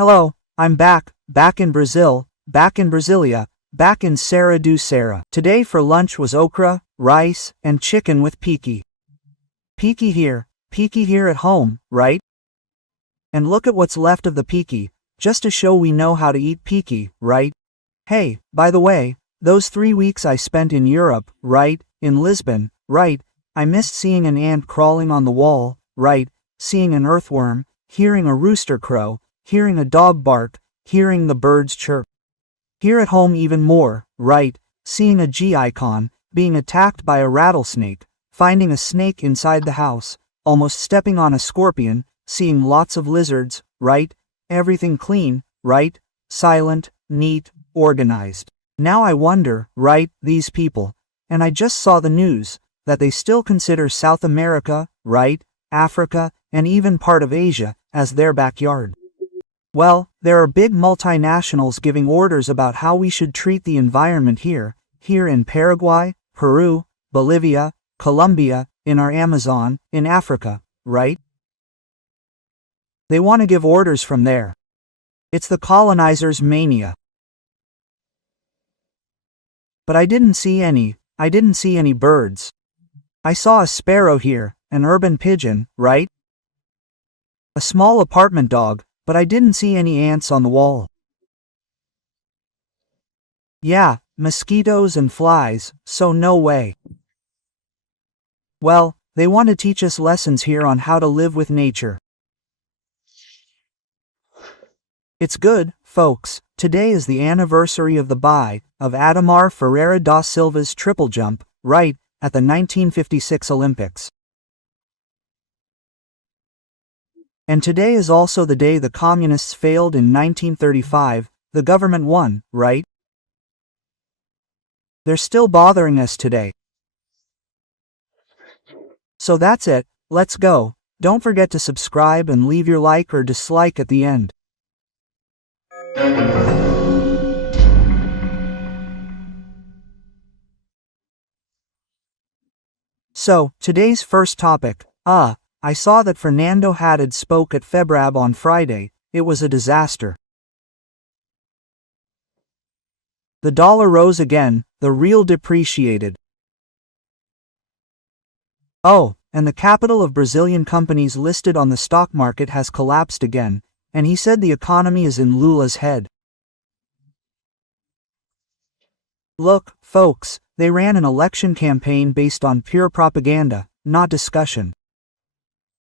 Hello, I'm back in Brazil, back in Brasilia, back in Serra do Serra. Today for lunch was okra, rice, and chicken with piqui. Piqui here at home, right? And look at what's left of the piqui, just to show we know how to eat piqui, right? Hey, by the way, those 3 weeks I spent in Europe, right, in Lisbon, right, I missed seeing an ant crawling on the wall, right, seeing an earthworm, hearing a rooster crow, hearing a dog bark, hearing the birds chirp. Here at home even more, right, seeing a G icon, being attacked by a rattlesnake, finding a snake inside the house, almost stepping on a scorpion, seeing lots of lizards, right, everything clean, right, silent, neat, organized. Now I wonder, right, these people, and I just saw the news, that they still consider South America, right, Africa, and even part of Asia, as their backyard. Well, there are big multinationals giving orders about how we should treat the environment here in Paraguay, Peru, Bolivia, Colombia, in our Amazon, in Africa, right? They want to give orders from there. It's the colonizers' mania. But I didn't see any birds. I saw a sparrow here, an urban pigeon, right? A small apartment dog, but I didn't see any ants on the wall. Yeah, mosquitoes and flies, so no way. Well, they want to teach us lessons here on how to live with nature. It's good, folks. Today is the anniversary of the bye of Ademar Ferreira da Silva's triple jump, right, at the 1956 Olympics. And today is also the day the communists failed in 1935, the government won, right? They're still bothering us today. So that's it, let's go. Don't forget to subscribe and leave your like or dislike at the end. So, today's first topic. I saw that Fernando Haddad spoke at FEBRAB on Friday. It was a disaster. The dollar rose again, the real depreciated. Oh, and the capital of Brazilian companies listed on the stock market has collapsed again, and he said the economy is in Lula's head. Look, folks, they ran an election campaign based on pure propaganda, not discussion.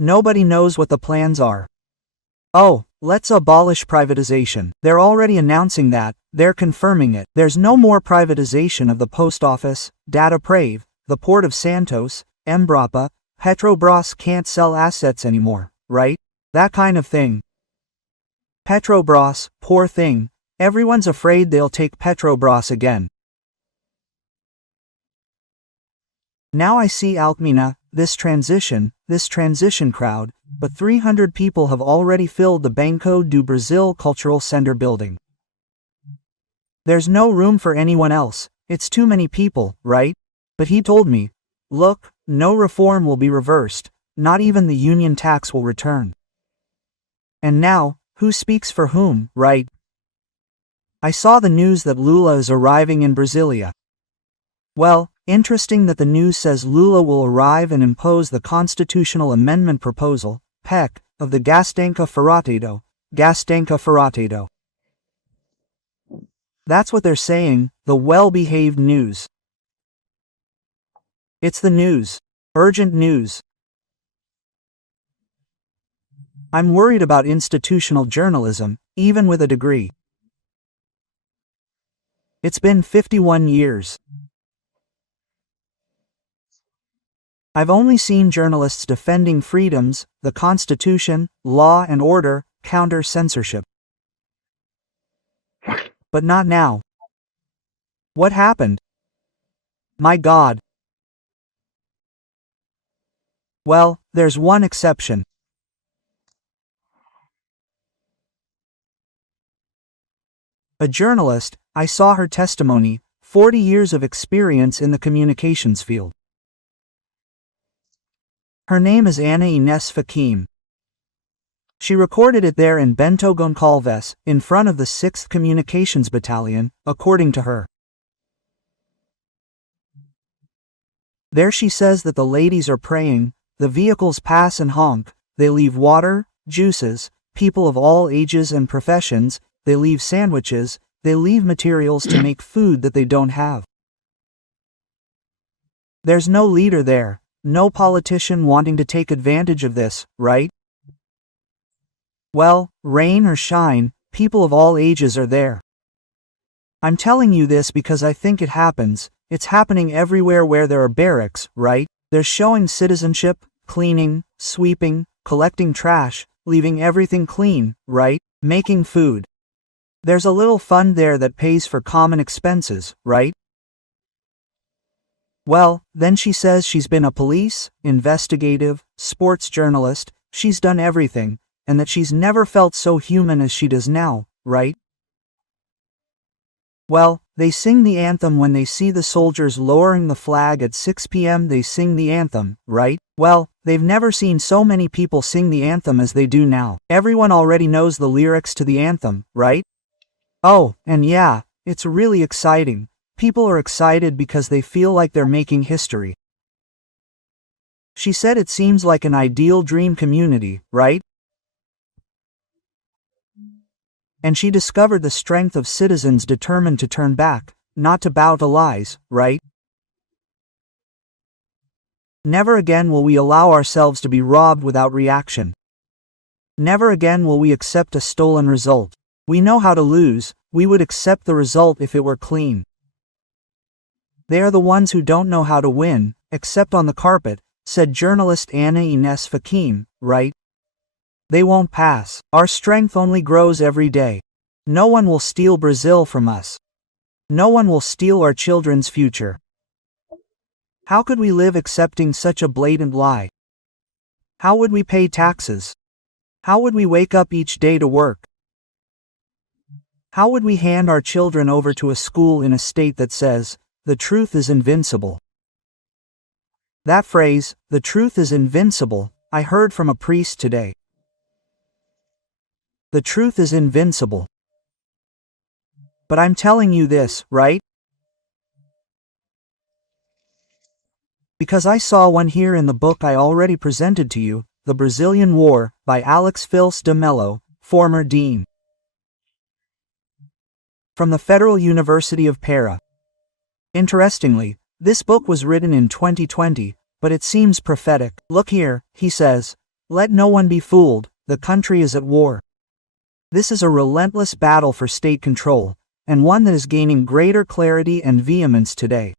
Nobody knows what the plans are. Oh, let's abolish privatization. They're already announcing that, they're confirming it. There's no more privatization of the post office, Dataprave, the port of Santos, Embrapa, Petrobras can't sell assets anymore, right? That kind of thing. Petrobras, poor thing, everyone's afraid they'll take Petrobras again. Now I see Alckmina, this transition crowd, but 300 people have already filled the Banco do Brasil Cultural Center building. There's no room for anyone else, it's too many people, right? But he told me, look, no reform will be reversed, not even the union tax will return. And now, who speaks for whom, right? I saw the news that Lula is arriving in Brasilia. Well, interesting that the news says Lula will arrive and impose the constitutional amendment proposal, PEC, of the Gastanca Ferrotado. That's what they're saying, the well-behaved news. It's the news. Urgent news. I'm worried about institutional journalism, even with a degree. It's been 51 years. I've only seen journalists defending freedoms, the Constitution, law and order, counter censorship. But not now. What happened? My God. Well, there's one exception. A journalist, I saw her testimony, 40 years of experience in the communications field. Her name is Ana Ines Fakim. She recorded it there in Bento Gonçalves, in front of the 6th Communications Battalion, according to her. There she says that the ladies are praying, the vehicles pass and honk, they leave water, juices, people of all ages and professions, they leave sandwiches, they leave materials to make food that they don't have. There's no leader there, no politician wanting to take advantage of this, right? Well, rain or shine, people of all ages are there. I'm telling you this because I think it happens. It's happening everywhere where there are barracks, right? They're showing citizenship, cleaning, sweeping, collecting trash, leaving everything clean, right? Making food. There's a little fund there that pays for common expenses, right? Well, then she says she's been a police, investigative, sports journalist, she's done everything, and that she's never felt so human as she does now, right? Well, they sing the anthem when they see the soldiers lowering the flag at 6 p.m. They sing the anthem, right? Well, they've never seen so many people sing the anthem as they do now. Everyone already knows the lyrics to the anthem, right? Oh, and yeah, it's really exciting. People are excited because they feel like they're making history. She said it seems like an ideal dream community, right? And she discovered the strength of citizens determined to turn back, not to bow to lies, right? Never again will we allow ourselves to be robbed without reaction. Never again will we accept a stolen result. We know how to lose, we would accept the result if it were clean. They are the ones who don't know how to win, except on the carpet, said journalist Ana Ines Fakim, right? They won't pass. Our strength only grows every day. No one will steal Brazil from us. No one will steal our children's future. How could we live accepting such a blatant lie? How would we pay taxes? How would we wake up each day to work? How would we hand our children over to a school in a state that says, the truth is invincible? That phrase, the truth is invincible, I heard from a priest today. The truth is invincible. But I'm telling you this, right? Because I saw one here in the book I already presented to you, The Brazilian War, by Alex Fils de Mello, former dean. From the Federal University of Para. Interestingly, this book was written in 2020, but it seems prophetic. Look here, he says, let no one be fooled, the country is at war. This is a relentless battle for state control, and one that is gaining greater clarity and vehemence today.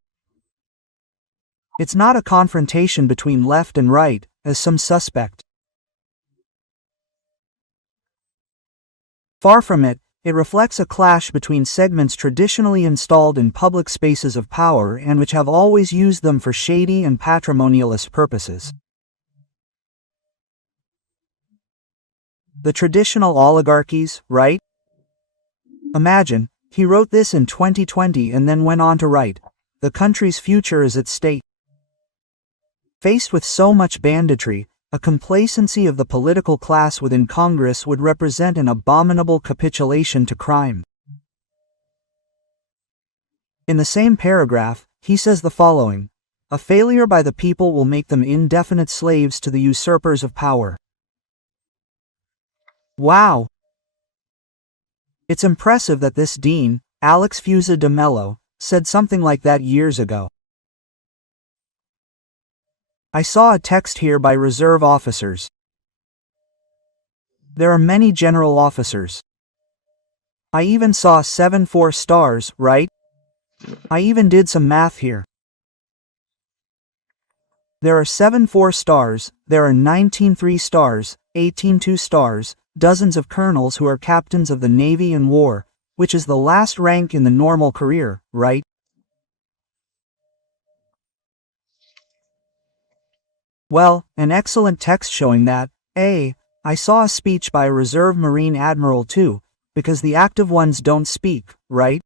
It's not a confrontation between left and right, as some suspect. Far from it, it reflects a clash between segments traditionally installed in public spaces of power and which have always used them for shady and patrimonialist purposes. The traditional oligarchies, right? Imagine, he wrote this in 2020 and then went on to write, the country's future is at stake. Faced with so much banditry, a complacency of the political class within Congress would represent an abominable capitulation to crime. In the same paragraph, he says the following, a failure by the people will make them indefinite slaves to the usurpers of power. Wow! It's impressive that this dean, Alex Fils de Mello, said something like that years ago. I saw a text here by reserve officers. There are many general officers. I even saw 7 4-stars, right? I even did some math here. There are 7 4-stars, there are 19 3-stars, 18 2-stars, dozens of colonels who are captains of the Navy in war, which is the last rank in the normal career, right? Well, an excellent text showing that, I saw a speech by a reserve Marine admiral too, because the active ones don't speak, right?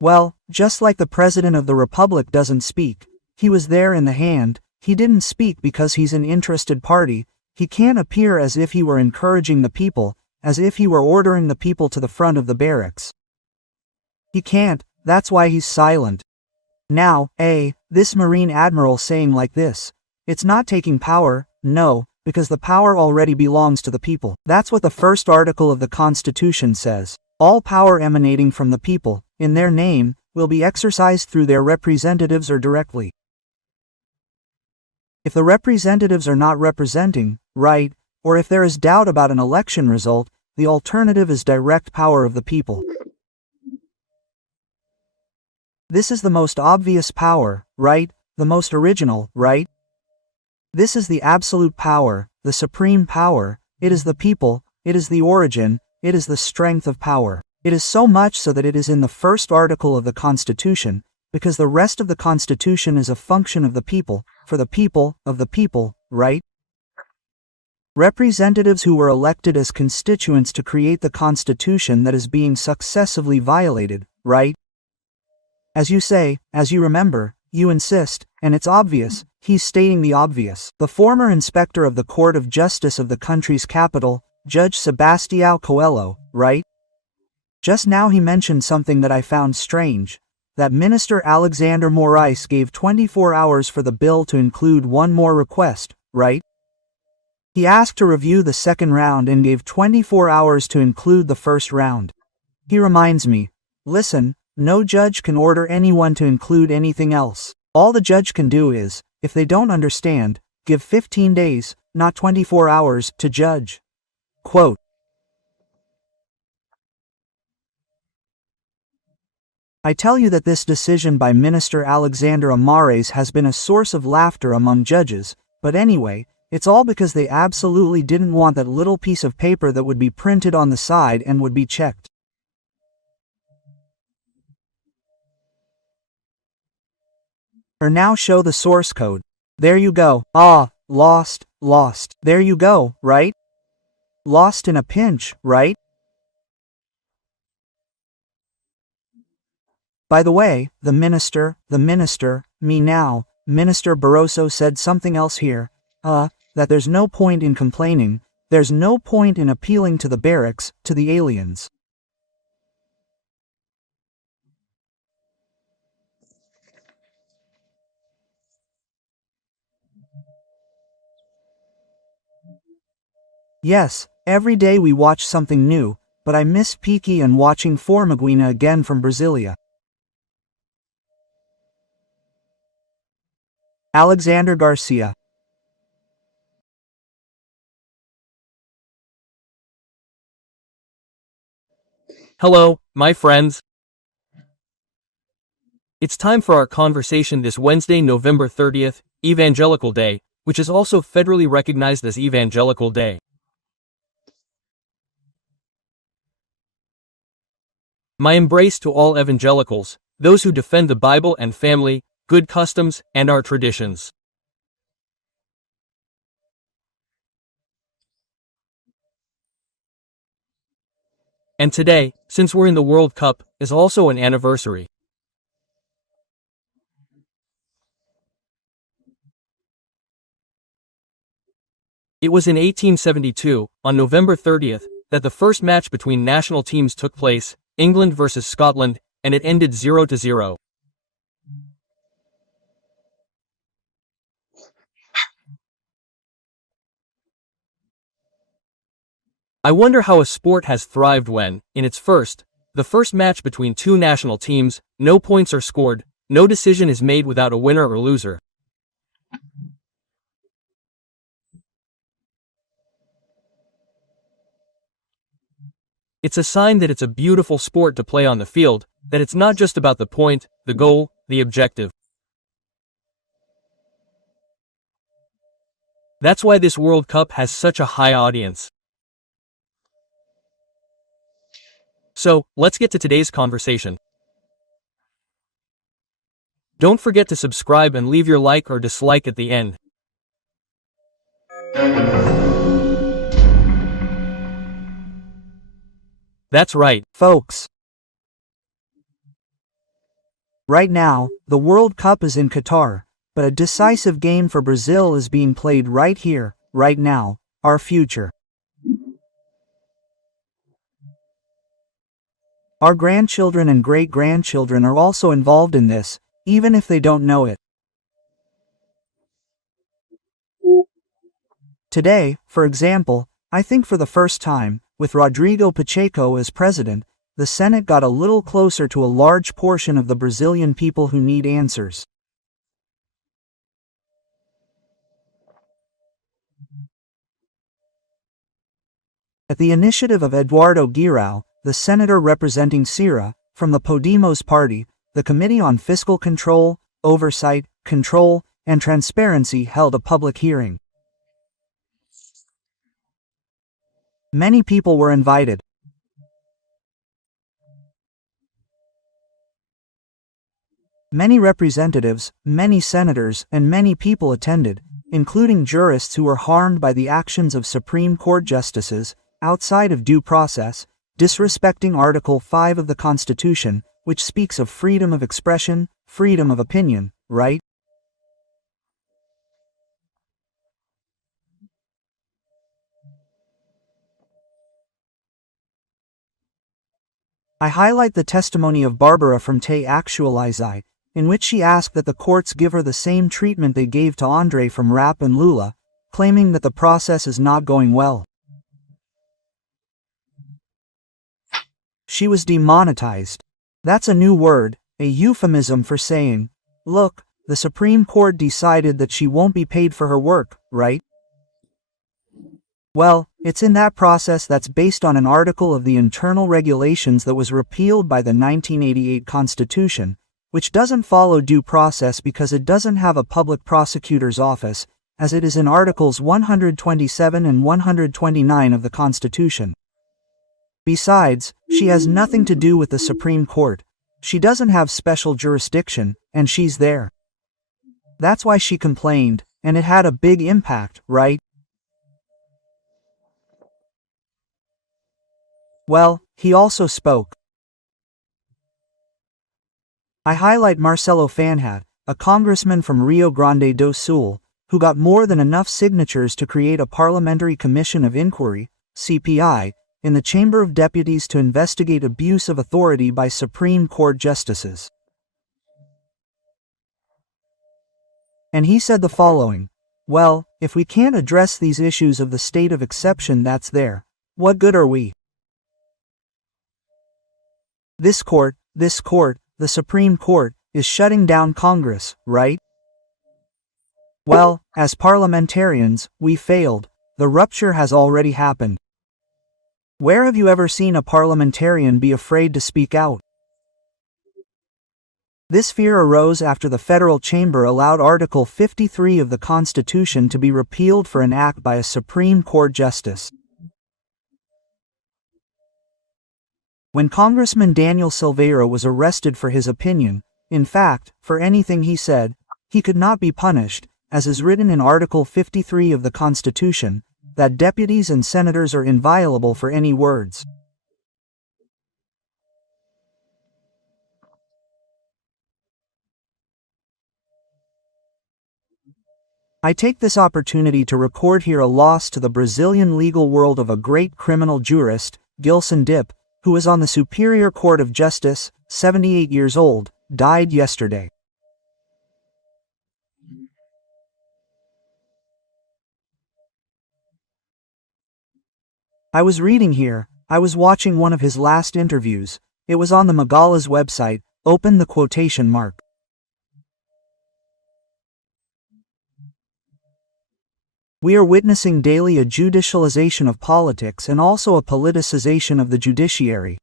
Well, just like the President of the Republic doesn't speak, he was there in the hand, He didn't speak because he's an interested party. He can't appear as if he were encouraging the people, as if he were ordering the people to the front of the barracks. He can't, that's why he's silent. Now, this Marine Admiral saying like this, it's not taking power, no, because the power already belongs to the people. That's what the first article of the Constitution says. All power emanating from the people, in their name, will be exercised through their representatives or directly. If the representatives are not representing, right, or if there is doubt about an election result, the alternative is direct power of the people. This is the most obvious power, right? The most original, right? This is the absolute power, the supreme power. It is the people, it is the origin, it is the strength of power. It is so much so that it is in the first article of the Constitution, because the rest of the Constitution is a function of the people, for the people, of the people, right? Representatives who were elected as constituents to create the Constitution that is being successively violated, right? As you say, as you remember, you insist, and it's obvious, he's stating the obvious. The former inspector of the Court of Justice of the country's capital, Judge Sebastião Coelho, right? Just now he mentioned something that I found strange, that Minister Alexander Moraes gave 24 hours for the bill to include one more request, right? He asked to review the second round and gave 24 hours to include the first round. He reminds me, listen, no judge can order anyone to include anything else. All the judge can do is, if they don't understand, give 15 days, not 24 hours, to judge. Quote. I tell you that this decision by Minister Alexander Moraes has been a source of laughter among judges, but anyway, it's all because they absolutely didn't want that little piece of paper that would be printed on the side and would be checked. Or now show the source code. There you go. Lost. There you go, right? Lost in a pinch, right? By the way, the minister, me now, Minister Barroso said something else here, that there's no point in complaining, there's no point in appealing to the barracks, to the aliens. Yes, every day we watch something new, but I miss Peaky and watching Formiguina again from Brasilia. Alexander Garcia. Hello, my friends. It's time for our conversation this Wednesday, November 30th, Evangelical Day, which is also federally recognized as Evangelical Day. My embrace to all evangelicals, those who defend the Bible and family, good customs, and our traditions. And today, since we're in the World Cup, is also an anniversary. It was in 1872, on November 30th, that the first match between national teams took place, England versus Scotland, and it ended 0-0. I wonder how a sport has thrived when, in the first match between two national teams, no points are scored, no decision is made without a winner or loser. It's a sign that it's a beautiful sport to play on the field, that it's not just about the point, the goal, the objective. That's why this World Cup has such a high audience. So, let's get to today's conversation. Don't forget to subscribe and leave your like or dislike at the end. That's right, Folks. Right now, the World Cup is in Qatar, but a decisive game for Brazil is being played right here, right now, our future. Our grandchildren and great-grandchildren are also involved in this, even if they don't know it. Today, for example, I think for the first time, with Rodrigo Pacheco as president, the Senate got a little closer to a large portion of the Brazilian people who need answers. At the initiative of Eduardo Guirao, the senator representing Ceará, from the Podemos party, the Committee on Fiscal Control, Oversight, Control, and Transparency held a public hearing. Many people were invited. Many representatives, many senators, and many people attended, including jurists who were harmed by the actions of Supreme Court justices, outside of due process, disrespecting Article 5 of the Constitution, which speaks of freedom of expression, freedom of opinion, right? I highlight the testimony of Barbara from Te Actualize, in which she asked that the courts give her the same treatment they gave to Andre from Rap and Lula, claiming that the process is not going well. She was demonetized. That's a new word, a euphemism for saying, look, the Supreme Court decided that she won't be paid for her work, right? Well, it's in that process that's based on an article of the internal regulations that was repealed by the 1988 Constitution, which doesn't follow due process because it doesn't have a public prosecutor's office, as it is in Articles 127 and 129 of the Constitution. Besides, she has nothing to do with the Supreme Court. She doesn't have special jurisdiction, and she's there. That's why she complained, and it had a big impact, right? Well, he also spoke. I highlight Marcelo Fanhat, a congressman from Rio Grande do Sul, who got more than enough signatures to create a Parliamentary Commission of Inquiry, CPI, in the Chamber of Deputies to investigate abuse of authority by Supreme Court justices. And he said the following, well, if we can't address these issues of the state of exception that's there, what good are we? This court, the Supreme Court, is shutting down Congress, right? Well, as parliamentarians, we failed. The rupture has already happened. Where have you ever seen a parliamentarian be afraid to speak out? This fear arose after the federal chamber allowed Article 53 of the Constitution to be repealed for an act by a Supreme Court justice. When Congressman Daniel Silveira was arrested for his opinion, in fact, for anything he said, he could not be punished, as is written in Article 53 of the Constitution, that deputies and senators are inviolable for any words. I take this opportunity to record here a loss to the Brazilian legal world of a great criminal jurist, Gilson Dipp, who is on the Superior Court of Justice, 78 years old, died yesterday. I was reading here, I was watching one of his last interviews, it was on the Magala's website, open the quotation mark. We are witnessing daily a judicialization of politics and also a politicization of the judiciary.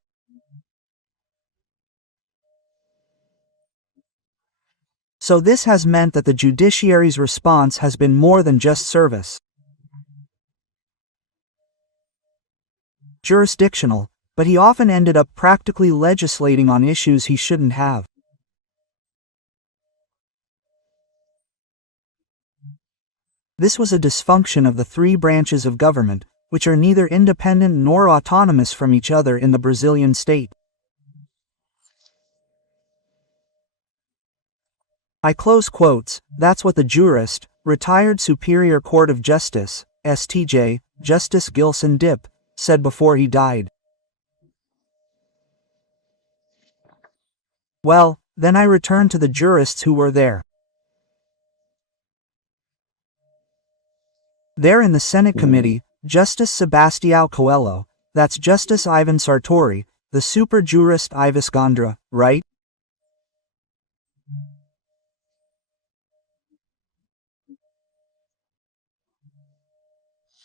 So this has meant that the judiciary's response has been more than just service. Jurisdictional, but he often ended up practically legislating on issues he shouldn't have. This was a dysfunction of the three branches of government, which are neither independent nor autonomous from each other in the Brazilian state. I close quotes. That's what the jurist, retired Superior Court of Justice, STJ, Justice Gilson Dipp, said before he died. Well, then I return to the jurists who were there. There in the Senate committee, Justice Sebastião Coelho, that's Justice Ivan Sartori, the super jurist Ivis Gondra, right?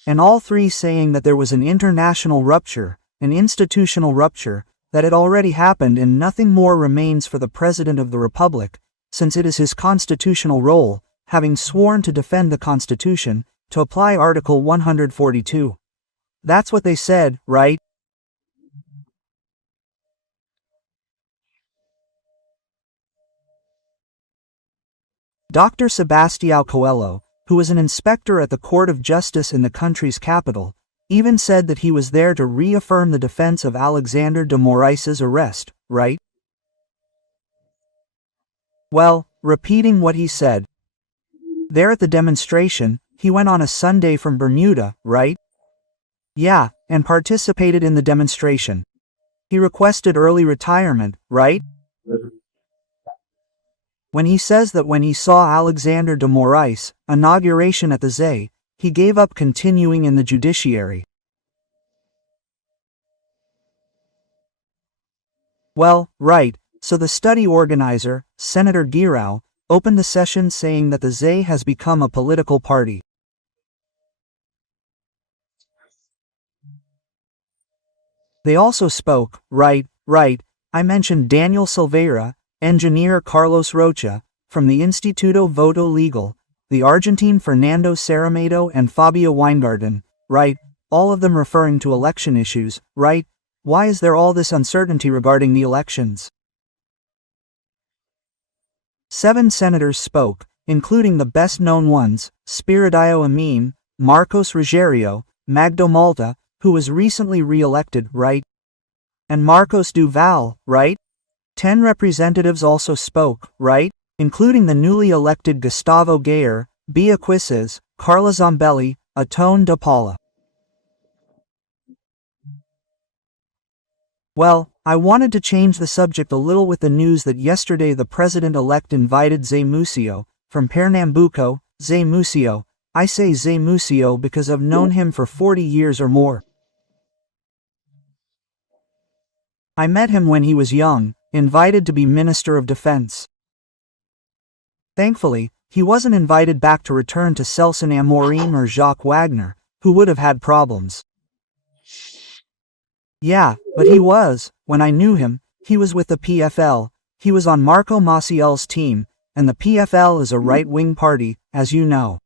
And all three saying that there was an international rupture, an institutional rupture, that had already happened and nothing more remains for the President of the Republic, since it is his constitutional role, having sworn to defend the Constitution, to apply Article 142. That's what they said, right? Dr. Sebastião Coelho, who was an inspector at the Court of Justice in the country's capital, even said that he was there to reaffirm the defense of Alexander de Moraes's arrest, right? Well, repeating what he said. There at the demonstration, he went on a Sunday from Bermuda, right? Yeah, and participated in the demonstration. He requested early retirement, right? When he says that when he saw Alexander de Moraes' inauguration at the ZE, he gave up continuing in the judiciary. Well, right, so the study organizer, Senator Guirao, opened the session saying that the ZE has become a political party. They also spoke, right, I mentioned Daniel Silveira, engineer Carlos Rocha, from the Instituto Voto Legal, the Argentine Fernando Cerramedo and Fabio Weingarten, right, all of them referring to election issues, right? Why is there all this uncertainty regarding the elections? 7 senators spoke, including the best-known ones, Spiridio Amin, Marcos Rogério, Magdo Malta, who was recently re-elected, right? And Marcos Duval, right? 10 representatives also spoke, right? Including the newly elected Gustavo Gayer, Bia Quises, Carla Zambelli, Atone de Paula. Well, I wanted to change the subject a little with the news that yesterday the president-elect invited Zé Múcio, from Pernambuco. Zé Múcio, I say Zé Múcio because I've known him for 40 years or more. I met him when he was young, invited to be Minister of Defense. Thankfully, he wasn't invited back to return to Celsin Amorim or Jacques Wagner, who would have had problems. Yeah, but he was, when I knew him, he was with the PFL, he was on Marco Maciel's team, and the PFL is a right-wing party, as you know.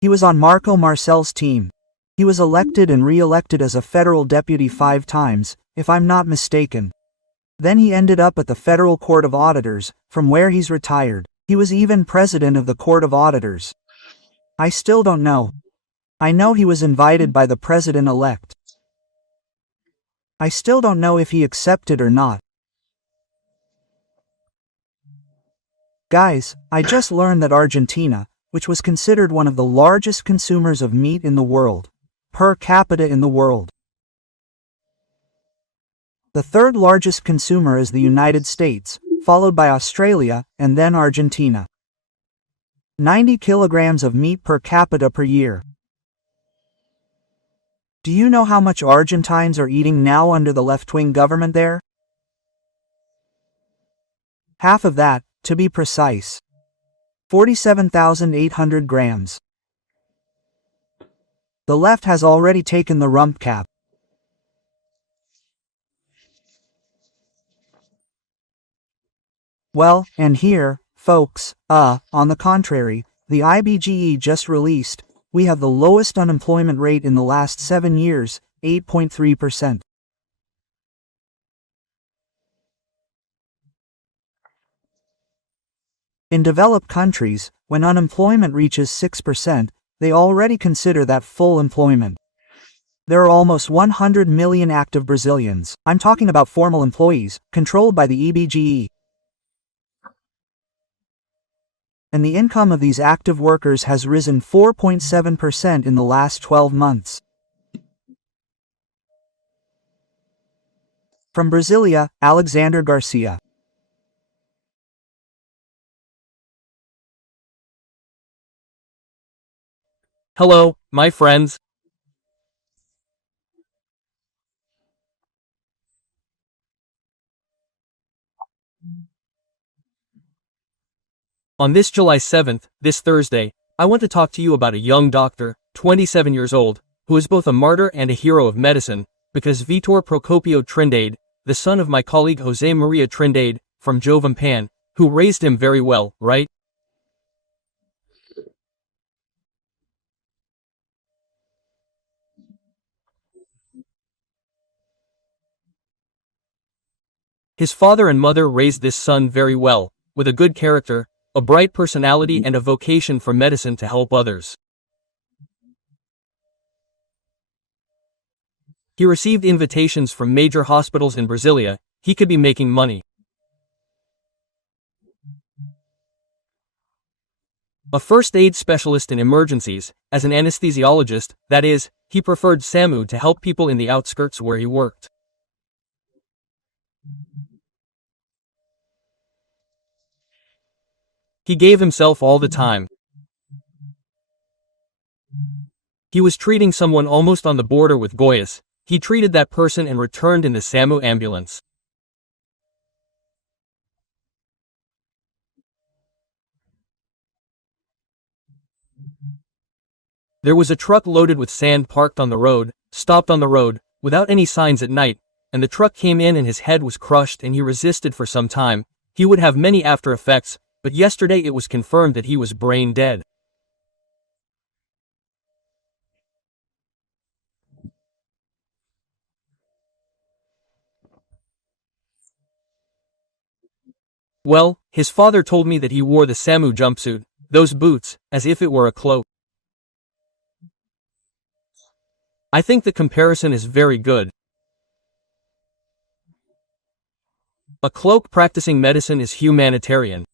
He was on Marco Marcel's team. He was elected and re-elected as a federal deputy 5 times, if I'm not mistaken. Then he ended up at the Federal Court of Auditors, from where he's retired. He was even president of the Court of Auditors. I still don't know. I know he was invited by the president-elect. I still don't know if he accepted or not. Guys, I just learned that Argentina, which was considered one of the largest consumers of meat in the world, per capita in the world. The 3rd largest consumer is the United States, followed by Australia, and then Argentina. 90 kilograms of meat per capita per year. Do you know how much Argentines are eating now under the left-wing government there? Half of that, to be precise. 47,800 grams. The left has already taken the rump cap. Well, and here, folks, on the contrary, the IBGE just released, we have the lowest unemployment rate in the last 7 years, 8.3%. In developed countries, when unemployment reaches 6%, they already consider that full employment. There are almost 100 million active Brazilians. I'm talking about formal employees, controlled by the IBGE. and the income of these active workers has risen 4.7% in the last 12 months. From Brasilia, Alexander Garcia. Hello, my friends. On this July 7th, this Thursday, I want to talk to you about a young doctor, 27 years old, who is both a martyr and a hero of medicine, because Vitor Procopio Trindade, the son of my colleague Jose Maria Trindade, from Jovempan, who raised him very well, right? His father and mother raised this son very well, with a good character, a bright personality and a vocation for medicine to help others. He received invitations from major hospitals in Brasilia. He could be making money. A first aid specialist in emergencies, as an anesthesiologist, that is, he preferred SAMU to help people in the outskirts where he worked. He gave himself all the time. He was treating someone almost on the border with Goiás. He treated that person and returned in the SAMU ambulance. There was a truck loaded with sand parked on the road, stopped on the road, without any signs at night, and the truck came in and his head was crushed and he resisted for some time. He would have many after effects, but yesterday it was confirmed that he was brain dead. Well, his father told me that he wore the SAMU jumpsuit, those boots, as if it were a cloak. I think the comparison is very good. A cloak practicing medicine is humanitarian.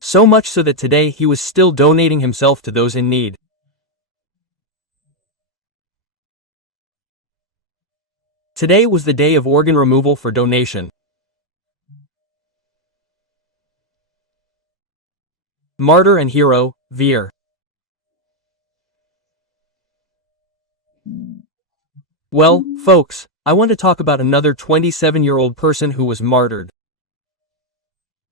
So much so that today he was still donating himself to those in need. Today was the day of organ removal for donation. Martyr and hero, Vir. Well, folks, I want to talk about another 27-year-old person who was martyred.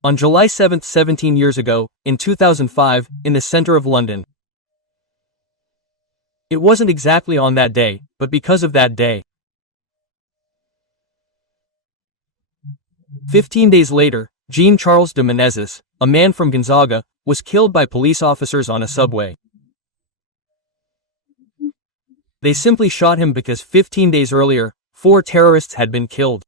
On July 7th, 17 years ago, in 2005, in the center of London. It wasn't exactly on that day, but because of that day. 15 days later, Jean Charles de Menezes, a man from Gonzaga, was killed by police officers on a subway. They simply shot him because 15 days earlier, 4 terrorists had been killed.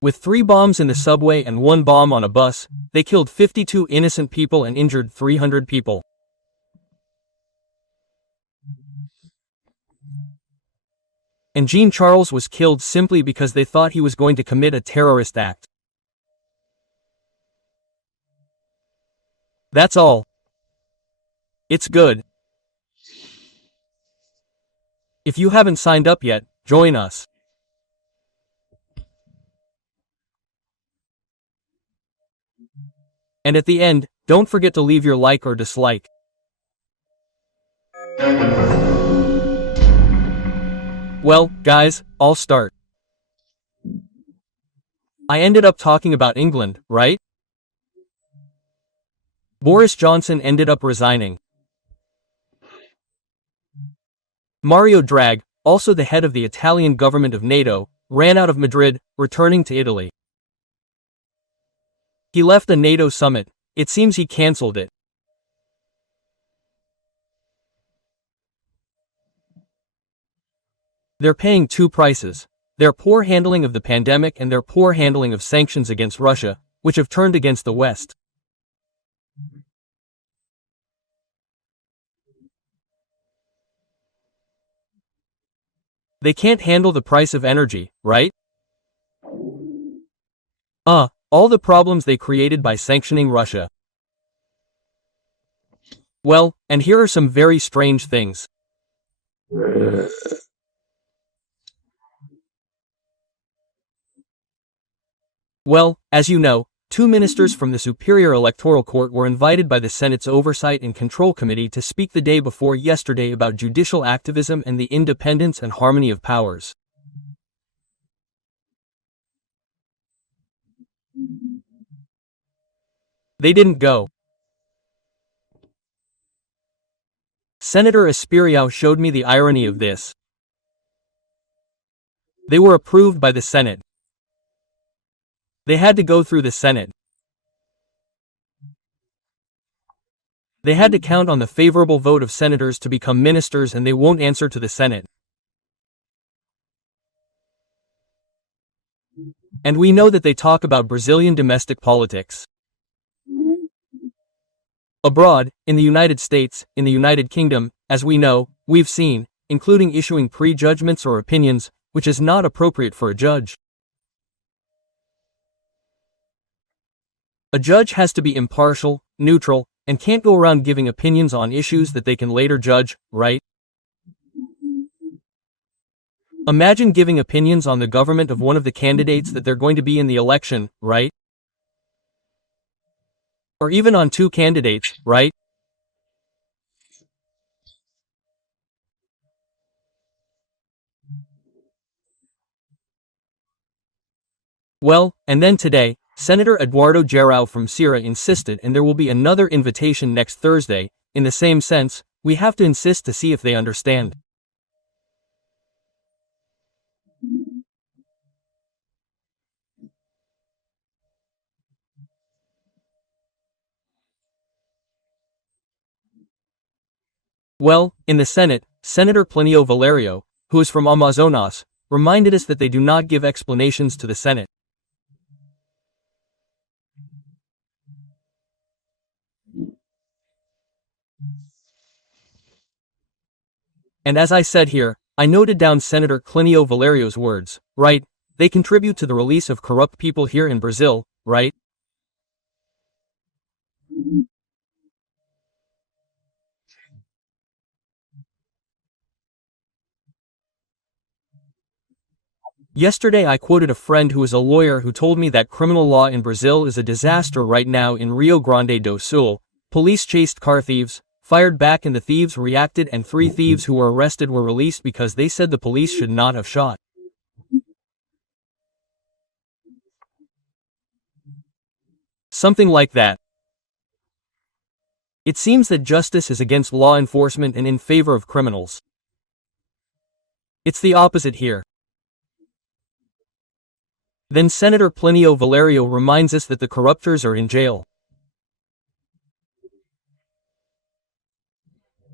With 3 bombs in the subway and 1 bomb on a bus, they killed 52 innocent people and injured 300 people. And Jean Charles was killed simply because they thought he was going to commit a terrorist act. That's all. It's good. If you haven't signed up yet, join us. And at the end, don't forget to leave your like or dislike. Well, guys, I'll start. I ended up talking about England, right? Boris Johnson ended up resigning. Mario Draghi, also the head of the Italian government of NATO, ran out of Madrid, returning to Italy. He left the NATO summit. It seems he cancelled it. They're paying 2 prices. Their poor handling of the pandemic and their poor handling of sanctions against Russia, which have turned against the West. They can't handle the price of energy, right? All the problems they created by sanctioning Russia. Well, and here are some very strange things. Well, as you know, 2 ministers from the Superior Electoral Court were invited by the Senate's Oversight and Control Committee to speak the day before yesterday about judicial activism and the independence and harmony of powers. They didn't go. Senator Espiriao showed me the irony of this. They were approved by the Senate. They had to go through the Senate. They had to count on the favorable vote of senators to become ministers, and they won't answer to the Senate. And we know that they talk about Brazilian domestic politics. Abroad, in the United States, in the United Kingdom, as we know, we've seen, including issuing prejudgments or opinions, which is not appropriate for a judge. A judge has to be impartial, neutral, and can't go around giving opinions on issues that they can later judge, right? Imagine giving opinions on the government of one of the candidates that they're going to be in the election, right? Or even on 2 candidates, right? Well, and then today, Senator Eduardo Gerau from Ceará insisted, and there will be another invitation next Thursday. In the same sense, we have to insist to see if they understand. Well, in the Senate, Senator Plinio Valerio, who is from Amazonas, reminded us that they do not give explanations to the Senate. And as I said here, I noted down Senator Plinio Valerio's words, right? They contribute to the release of corrupt people here in Brazil, right? Yesterday I quoted a friend who is a lawyer who told me that criminal law in Brazil is a disaster right now. In Rio Grande do Sul, police chased car thieves, fired back, and the thieves reacted, and 3 thieves who were arrested were released because they said the police should not have shot. Something like that. It seems that justice is against law enforcement and in favor of criminals. It's the opposite here. Then Senator Plinio Valerio reminds us that the corruptors are in jail.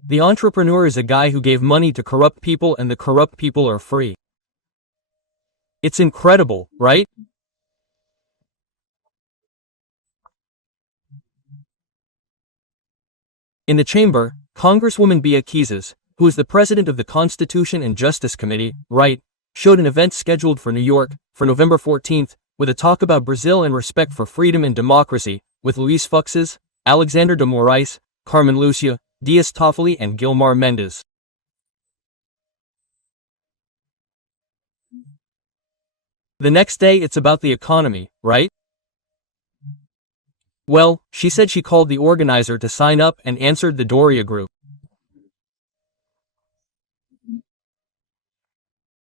The entrepreneur is a guy who gave money to corrupt people, and the corrupt people are free. It's incredible, right? In the chamber, Congresswoman Bia Kizas, who is the president of the Constitution and Justice Committee, right, showed an event scheduled for New York, for November 14th, with a talk about Brazil and respect for freedom and democracy, with Luis Fuxes, Alexander de Moraes, Carmen Lucia, Dias Toffoli, and Gilmar Mendes. The next day it's about the economy, right? Well, she said she called the organizer to sign up and answered the Doria group.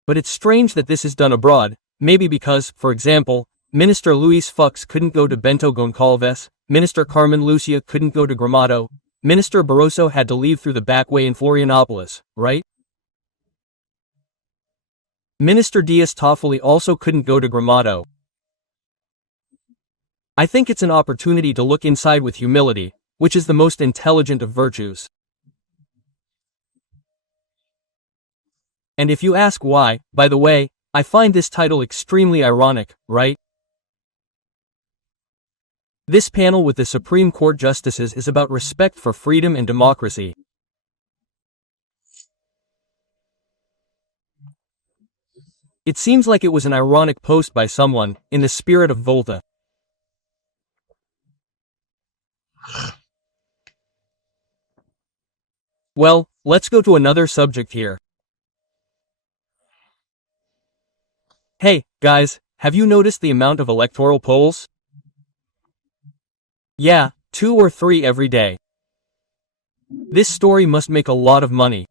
But it's strange that this is done abroad, maybe because, for example, Minister Luis Fux couldn't go to Bento Gonçalves, Minister Carmen Lucia couldn't go to Gramado, Minister Barroso had to leave through the back way in Florianopolis, right? Minister Dias Toffoli also couldn't go to Gramado. I think it's an opportunity to look inside with humility, which is the most intelligent of virtues. And if you ask why, by the way, I find this title extremely ironic, right? This panel with the Supreme Court justices is about respect for freedom and democracy. It seems like it was an ironic post by someone, in the spirit of Volta. Well, let's go to another subject here. Hey, guys, have you noticed the amount of electoral polls? Yeah, 2 or 3 every day. This story must make a lot of money.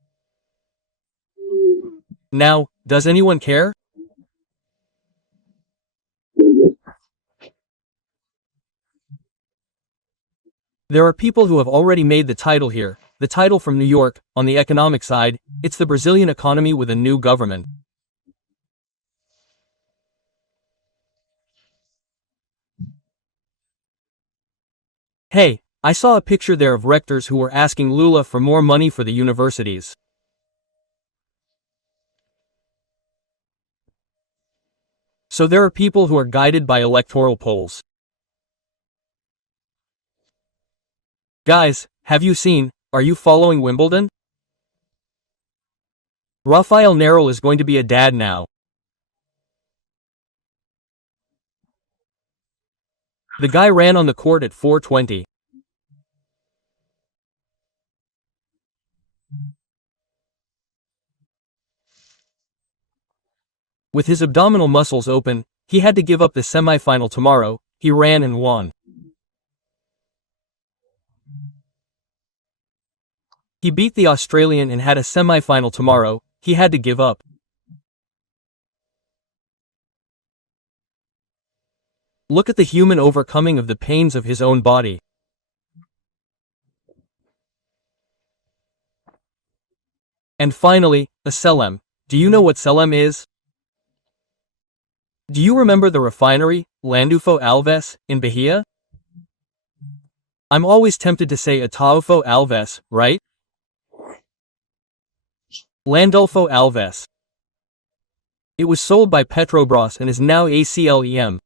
Now, does anyone care? There are people who have already made the title here. The title from New York, on the economic side, it's the Brazilian economy with a new government. Hey, I saw a picture there of rectors who were asking Lula for more money for the universities. So there are people who are guided by electoral polls. Guys, have you seen, are you following Wimbledon? Rafael Nadal is going to be a dad now. The guy ran on the court at 4:20. With his abdominal muscles open, he had to give up the semifinal tomorrow. He ran and won. He beat the Australian and had a semifinal tomorrow. He had to give up. Look at the human overcoming of the pains of his own body. And finally, a Selem. Do you know what Selem is? Do you remember the refinery, Landulfo Alves, in Bahia? I'm always tempted to say Ataúfo Alves, right? Landulfo Alves. It was sold by Petrobras and is now ACLEM.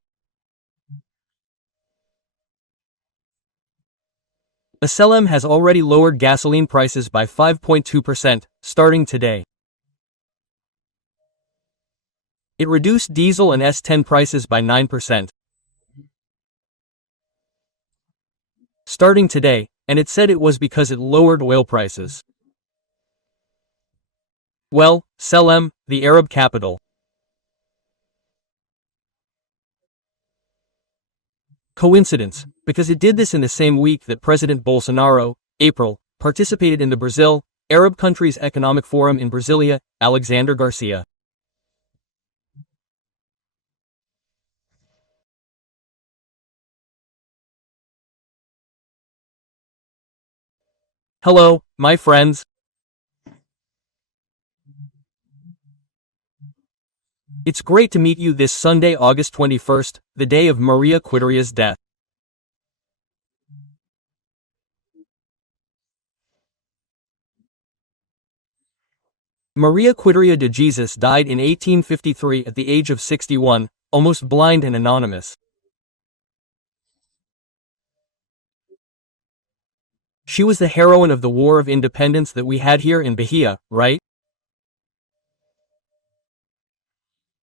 Selem has already lowered gasoline prices by 5.2%, starting today. It reduced diesel and S10 prices by 9%. Starting today, and it said it was because it lowered oil prices. Well, Selem, the Arab capital. Coincidence, because it did this in the same week that President Bolsonaro, April, participated in the Brazil, Arab countries economic forum in Brasilia, Alexander Garcia. Hello, my friends. It's great to meet you this Sunday, August 21st, the day of Maria Quitteria's death. Maria Quitteria de Jesus died in 1853 at the age of 61, almost blind and anonymous. She was the heroine of the War of Independence that we had here in Bahia, right?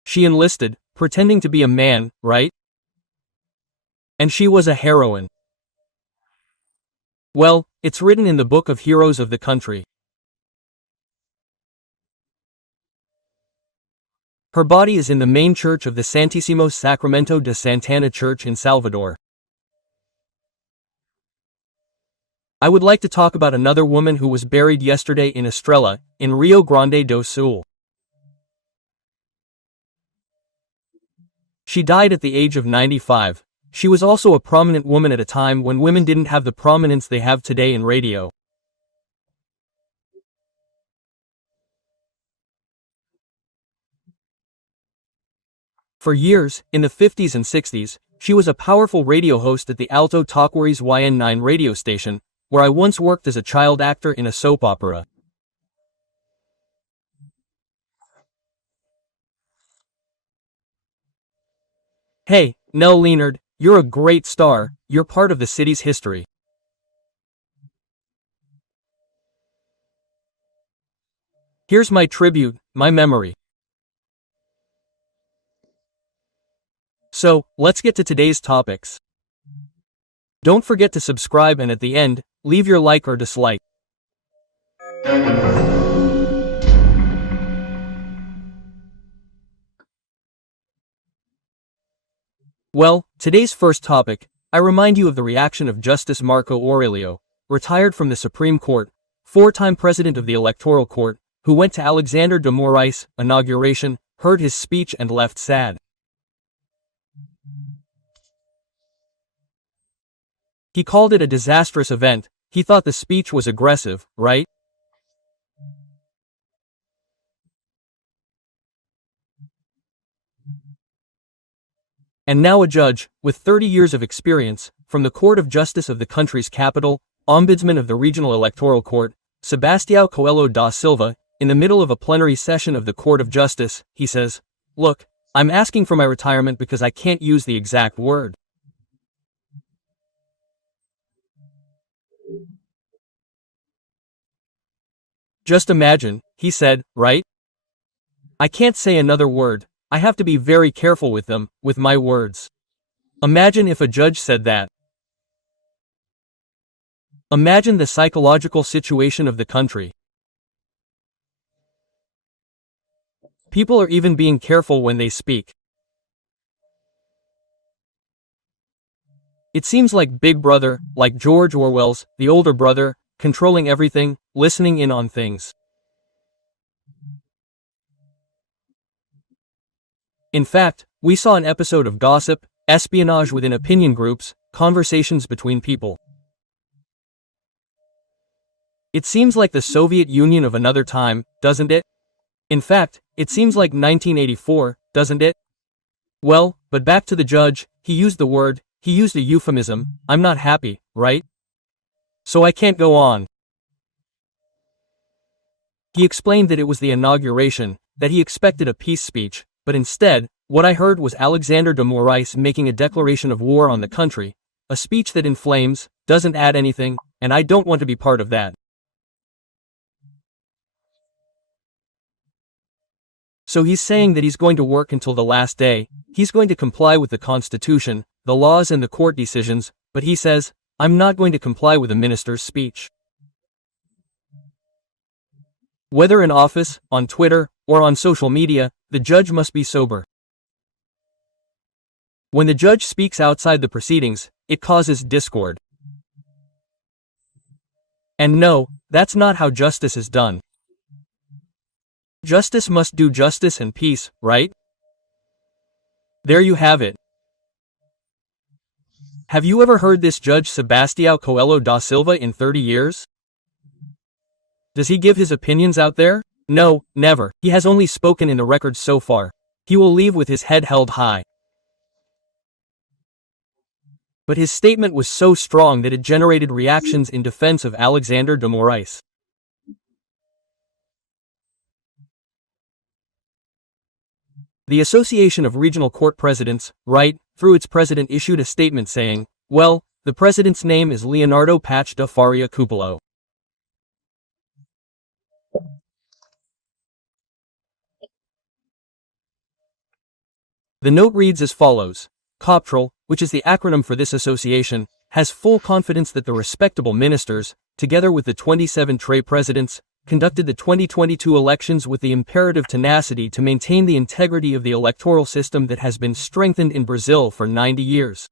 She enlisted, pretending to be a man, right? And she was a heroine. Well, it's written in the book of heroes of the country. Her body is in the main church of the Santísimo Sacramento de Santana Church in Salvador. I would like to talk about another woman who was buried yesterday in Estrela, in Rio Grande do Sul. She died at the age of 95. She was also a prominent woman at a time when women didn't have the prominence they have today in radio. For years, in the 50s and 60s, she was a powerful radio host at the Alto Taquaris YN9 radio station, where I once worked as a child actor in a soap opera. Hey, Nell Leonard, you're a great star, you're part of the city's history. Here's my tribute, my memory. So, let's get to today's topics. Don't forget to subscribe and at the end, leave your like or dislike. Well, today's first topic, I remind you of the reaction of Justice Marco Aurelio, retired from the Supreme Court, four-time president of the Electoral Court, who went to Alexander de Moraes' inauguration, heard his speech and left sad. He called it a disastrous event. He thought the speech was aggressive, right? And now a judge, with 30 years of experience, from the Court of Justice of the country's capital, ombudsman of the Regional Electoral Court, Sebastião Coelho da Silva, in the middle of a plenary session of the Court of Justice, he says, "Look, I'm asking for my retirement because I can't use the exact word. Just imagine," he said, "right? I can't say another word. I have to be very careful with them, with my words. Imagine if a judge said that. Imagine the psychological situation of the country. People are even being careful when they speak. It seems like Big Brother, like George Orwell's, the older brother, controlling everything, listening in on things. In fact, we saw an episode of gossip, espionage within opinion groups, conversations between people. It seems like the Soviet Union of another time, doesn't it? In fact, it seems like 1984, doesn't it? Well, but back to the judge, he used a euphemism, "I'm not happy," right? So I can't go on. He explained that it was the inauguration, that he expected a peace speech, but instead, what I heard was Alexander de Moraes making a declaration of war on the country, a speech that inflames, doesn't add anything, and I don't want to be part of that. So he's saying that he's going to work until the last day, he's going to comply with the Constitution, the laws and the court decisions, but he says, "I'm not going to comply with a minister's speech." Whether in office, on Twitter, or on social media, the judge must be sober. When the judge speaks outside the proceedings, it causes discord. And no, that's not how justice is done. Justice must do justice and peace, right? There you have it. Have you ever heard this Judge Sebastião Coelho da Silva in 30 years? Does he give his opinions out there? No, never. He has only spoken in the records so far. He will leave with his head held high. But his statement was so strong that it generated reactions in defense of Alexander de Moraes. The Association of Regional Court Presidents, right, through its president issued a statement saying, "Well, the president's name is Leonardo Pache da Faria Cupelo. The note reads as follows. COPTRAL, which is the acronym for this association, has full confidence that the respectable ministers, together with the 27 TRE presidents, conducted the 2022 elections with the imperative tenacity to maintain the integrity of the electoral system that has been strengthened in Brazil for 90 years.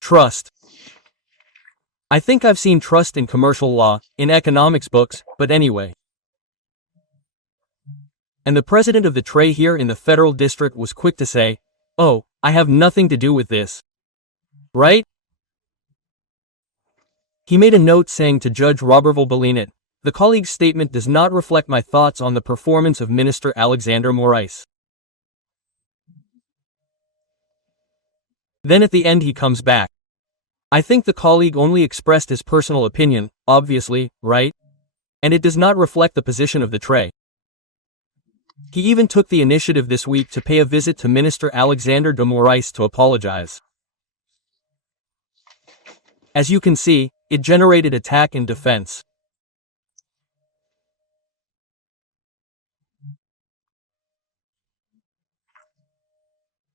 Trust. I think I've seen trust in commercial law, in economics books, but anyway. And the president of the TRE here in the federal district was quick to say, "Oh, I have nothing to do with this." Right? He made a note saying to Judge Roberval Belinet, "The colleague's statement does not reflect my thoughts on the performance of Minister Alexander Moraes." Then at the end he comes back. I think the colleague only expressed his personal opinion, obviously, right? And it does not reflect the position of the TRE. He even took the initiative this week to pay a visit to Minister Alexander de Moraes to apologize. As you can see, it generated attack and defense.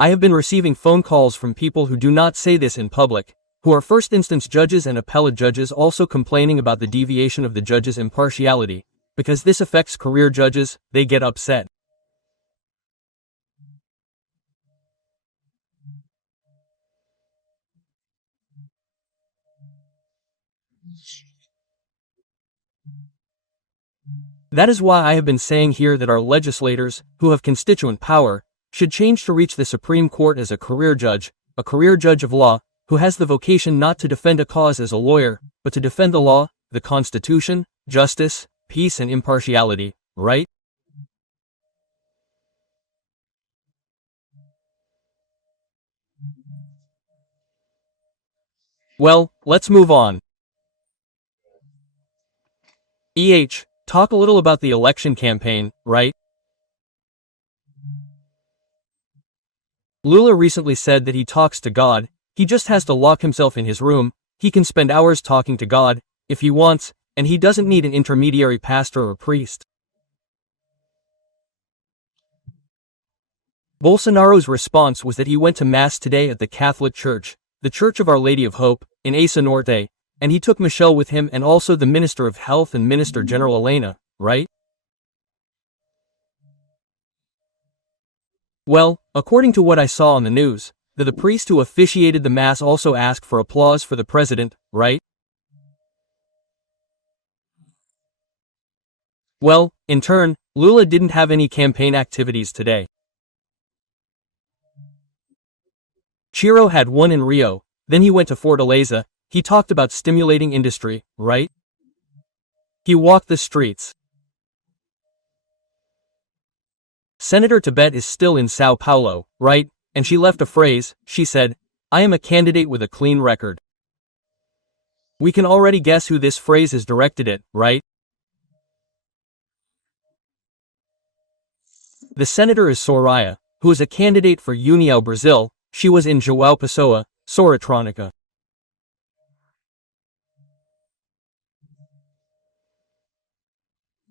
I have been receiving phone calls from people who do not say this in public, who are first instance judges and appellate judges also complaining about the deviation of the judge's impartiality. Because this affects career judges, they get upset. That is why I have been saying here that our legislators, who have constituent power, should change to reach the Supreme Court as a career judge of law, who has the vocation not to defend a cause as a lawyer, but to defend the law, the Constitution, justice, peace and impartiality, right? Well, let's move on. Talk a little about the election campaign, right? Lula recently said that he talks to God, he just has to lock himself in his room, he can spend hours talking to God, if he wants, and he doesn't need an intermediary pastor or priest. Bolsonaro's response was that he went to Mass today at the Catholic Church, the Church of Our Lady of Hope, in Asa Norte, and he took Michelle with him and also the Minister of Health and Minister General Elena, right? Well, according to what I saw on the news, the priest who officiated the Mass also asked for applause for the president, right? Well, in turn, Lula didn't have any campaign activities today. Chiro had one in Rio, then he went to Fortaleza, he talked about stimulating industry, right? He walked the streets. Senator Tibet is still in Sao Paulo, right? And she left a phrase, she said, I am a candidate with a clean record. We can already guess who this phrase is directed at, right? The senator is Soraya, who is a candidate for União Brazil, she was in João Pessoa, Soratronica.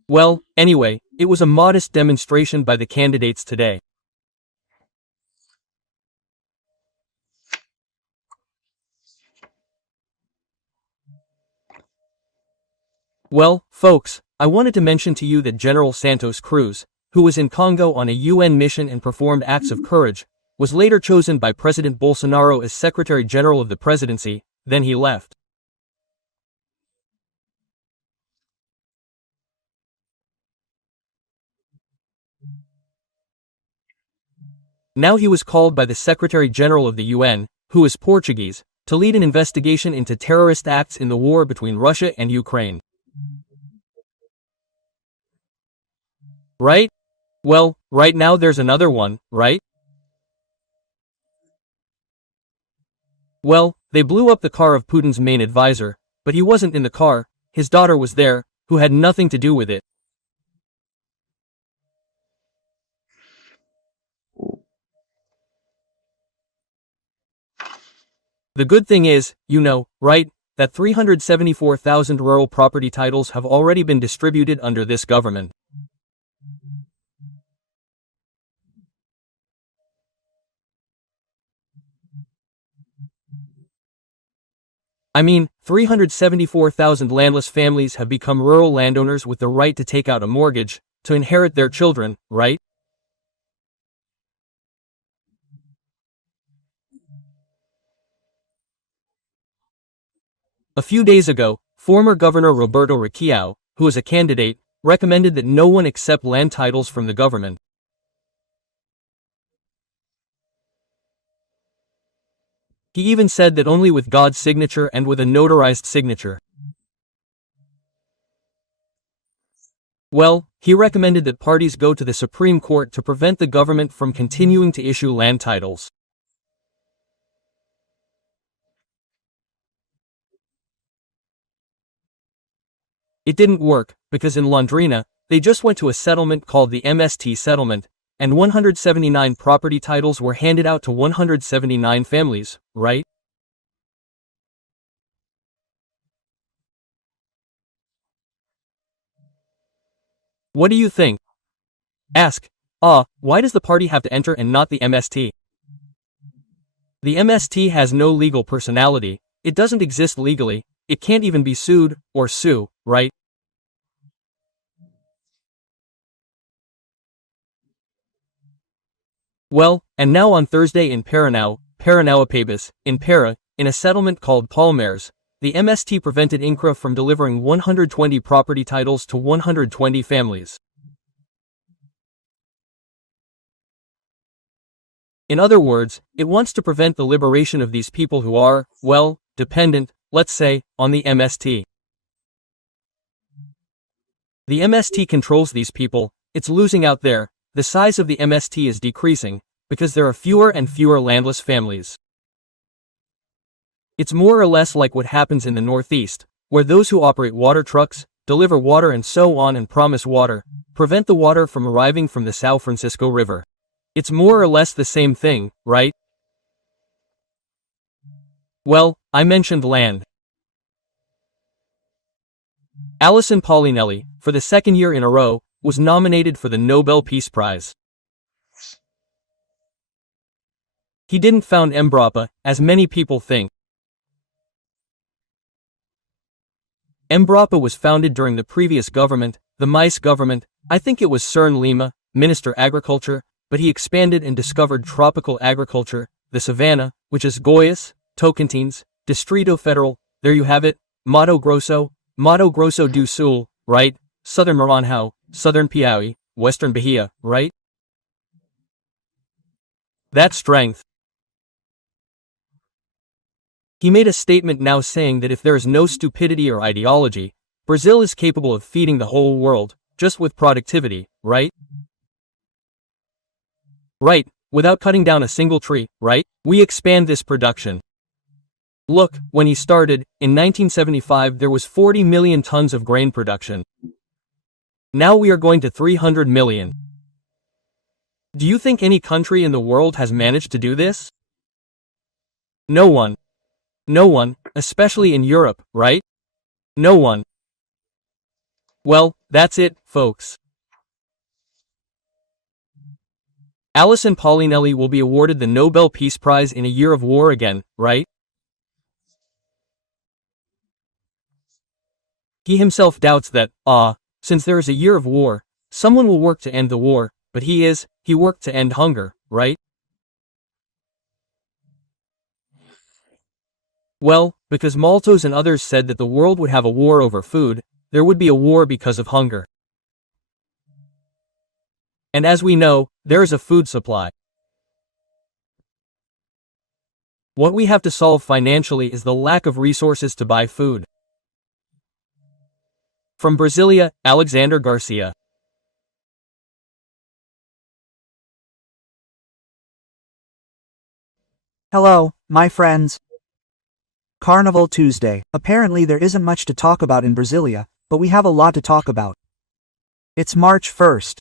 Well, anyway, it was a modest demonstration by the candidates today. Well, folks, I wanted to mention to you that General Santos Cruz, who was in Congo on a UN mission and performed acts of courage, was later chosen by President Bolsonaro as Secretary General of the Presidency, then he left. Now he was called by the Secretary General of the UN, who is Portuguese, to lead an investigation into terrorist acts in the war between Russia and Ukraine. Right? Well, right now there's another one, right? Well, they blew up the car of Putin's main advisor, but he wasn't in the car, his daughter was there, who had nothing to do with it. The good thing is, you know, right, that 374,000 rural property titles have already been distributed under this government. I mean, 374,000 landless families have become rural landowners with the right to take out a mortgage, to inherit their children, right? A few days ago, former Governor Roberto Requião, who is a candidate, recommended that no one accept land titles from the government. He even said that only with God's signature and with a notarized signature. Well, he recommended that parties go to the Supreme Court to prevent the government from continuing to issue land titles. It didn't work, because in Londrina, they just went to a settlement called the MST settlement, and 179 property titles were handed out to 179 families, right? What do you think? Ask, why does the party have to enter and not the MST? The MST has no legal personality, it doesn't exist legally, it can't even be sued, or sue, right? Well, and now on Thursday in Paranauapebas, in Para, in a settlement called Palmares, the MST prevented INCRA from delivering 120 property titles to 120 families. In other words, it wants to prevent the liberation of these people who are, well, dependent, let's say, on the MST. The MST controls these people, it's losing out there, the size of the MST is decreasing, because there are fewer and fewer landless families. It's more or less like what happens in the Northeast, where those who operate water trucks, deliver water and so on and promise water, prevent the water from arriving from the São Francisco River. It's more or less the same thing, right? Well, I mentioned land. Alison Paulinelli, for the second year in a row, was nominated for the Nobel Peace Prize. He didn't found Embrapa, as many people think. Embrapa was founded during the previous government, the MICE government, I think it was Cern Lima, Minister Agriculture, but he expanded and discovered tropical agriculture, the savanna, which is Goiás, Tocantins, Distrito Federal, there you have it, Mato Grosso do Sul, right, Southern Maranhão, Southern Piauí, Western Bahia, right? That strength. He made a statement now saying that if there is no stupidity or ideology, Brazil is capable of feeding the whole world, just with productivity, right? Right, without cutting down a single tree, right? We expand this production. Look, when he started, in 1975 there was 40 million tons of grain production. Now we are going to 300 million. Do you think any country in the world has managed to do this? No one. No one, especially in Europe, right? No one. Well, that's it, folks. Alison Paulinelli will be awarded the Nobel Peace Prize in a year of war again, right? He himself doubts that, since there is a year of war, someone will work to end the war, but he worked to end hunger, right? Well, because Malthus and others said that the world would have a war over food, there would be a war because of hunger. And as we know, there is a food supply. What we have to solve financially is the lack of resources to buy food. From Brasilia, Alexander Garcia. Hello, my friends. Carnival Tuesday. Apparently there isn't much to talk about in Brasilia, but we have a lot to talk about. It's March 1st.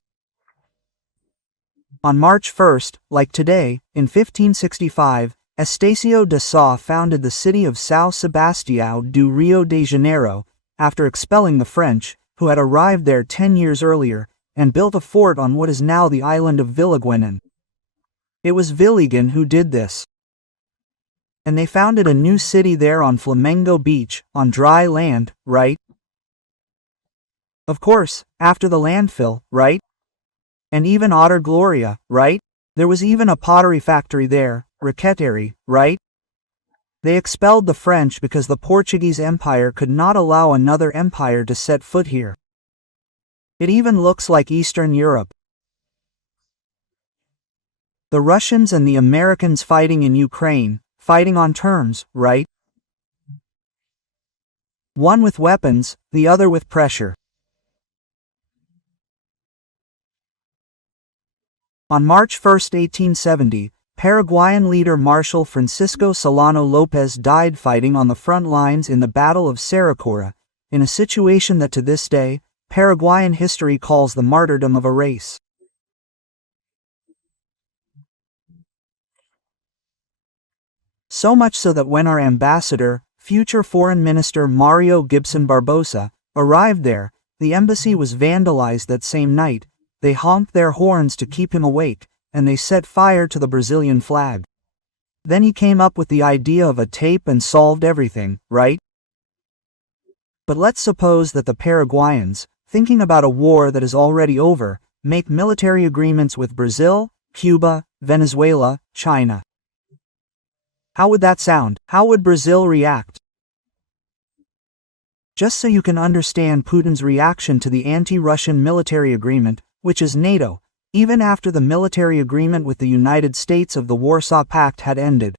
On March 1st, like today, in 1565, Estácio de Sá founded the city of São Sebastião do Rio de Janeiro, after expelling the French, who had arrived there 10 years earlier, and built a fort on what is now the island of Villaguenan. It was Villigan who did this. And they founded a new city there on Flamengo Beach, on dry land, right? Of course, after the landfill, right? And even Otter Gloria, right? There was even a pottery factory there, Requeterie, right? They expelled the French because the Portuguese Empire could not allow another empire to set foot here. It even looks like Eastern Europe. The Russians and the Americans fighting in Ukraine, fighting on terms, right? One with weapons, the other with pressure. On March 1, 1870, Paraguayan leader Marshal Francisco Solano López died fighting on the front lines in the Battle of Saracura, in a situation that to this day, Paraguayan history calls the martyrdom of a race. So much so that when our ambassador, future Foreign Minister Mario Gibson Barbosa, arrived there, the embassy was vandalized that same night. They honked their horns to keep him awake, and they set fire to the Brazilian flag. Then he came up with the idea of a tape and solved everything, right? But let's suppose that the Paraguayans, thinking about a war that is already over, make military agreements with Brazil, Cuba, Venezuela, China. How would that sound? How would Brazil react? Just so you can understand Putin's reaction to the anti-Russian military agreement, which is NATO, even after the military agreement with the United States of the Warsaw Pact had ended.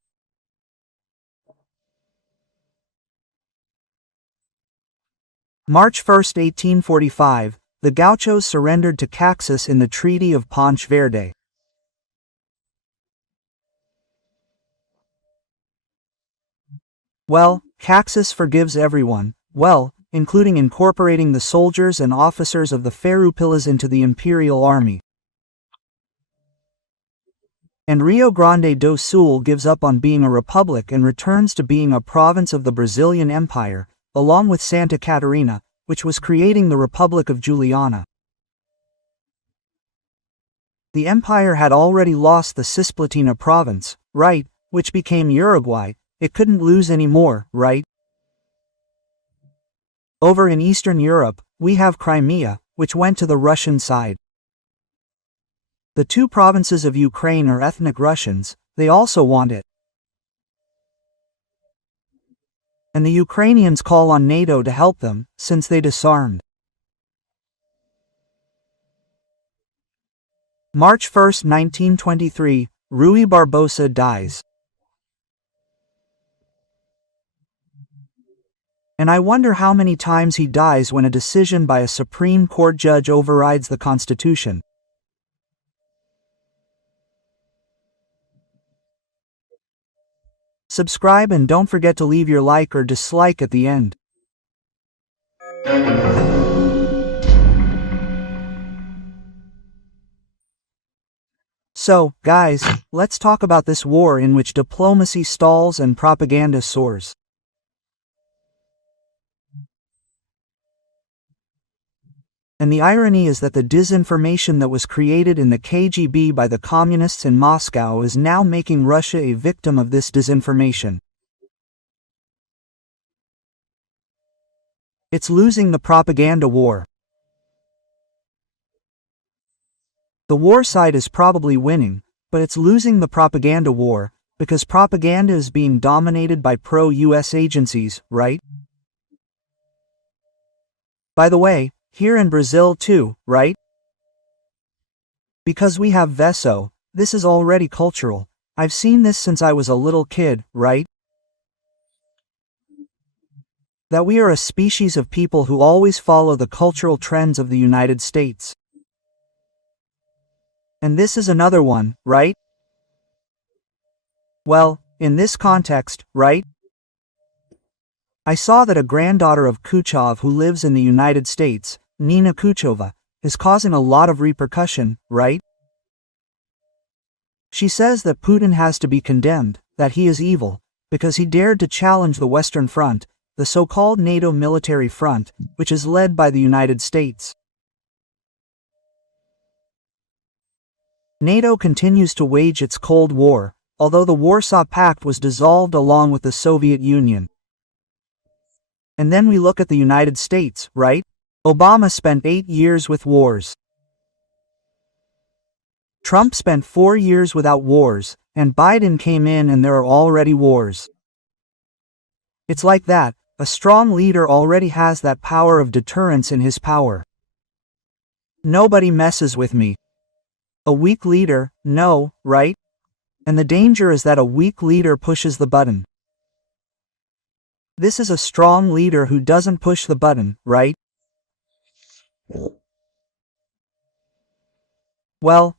March 1, 1845, the Gauchos surrendered to Caxias in the Treaty of Ponche Verde. Well, Caxias forgives everyone, well, including incorporating the soldiers and officers of the Farroupilas into the Imperial Army. And Rio Grande do Sul gives up on being a republic and returns to being a province of the Brazilian Empire, along with Santa Catarina, which was creating the Republic of Juliana. The empire had already lost the Cisplatina province, right, which became Uruguay. It couldn't lose any more, right? Over in Eastern Europe, we have Crimea, which went to the Russian side. The two provinces of Ukraine are ethnic Russians, they also want it. And the Ukrainians call on NATO to help them, since they disarmed. March 1, 1923, Rui Barbosa dies. And I wonder how many times he dies when a decision by a Supreme Court judge overrides the Constitution. Subscribe and don't forget to leave your like or dislike at the end. So, guys, let's talk about this war in which diplomacy stalls and propaganda soars. And the irony is that the disinformation that was created in the KGB by the communists in Moscow is now making Russia a victim of this disinformation. It's losing the propaganda war. The war side is probably winning, but it's losing the propaganda war, because propaganda is being dominated by pro-US agencies, right? By the way, here in Brazil too, right? Because we have Veso, this is already cultural. I've seen this since I was a little kid, right? That we are a species of people who always follow the cultural trends of the United States. And this is another one, right? Well, in this context, right? I saw that a granddaughter of Khrushchev who lives in the United States, Nina Kuchova, is causing a lot of repercussion, right? She says that Putin has to be condemned, that he is evil, because he dared to challenge the Western Front, the so-called NATO military front, which is led by the United States. NATO continues to wage its Cold War, although the Warsaw Pact was dissolved along with the Soviet Union. And then we look at the United States, right? Obama spent 8 years with wars. Trump spent 4 years without wars, and Biden came in and there are already wars. It's like that, a strong leader already has that power of deterrence in his power. Nobody messes with me. A weak leader, no, right? And the danger is that a weak leader pushes the button. This is a strong leader who doesn't push the button, right? Well,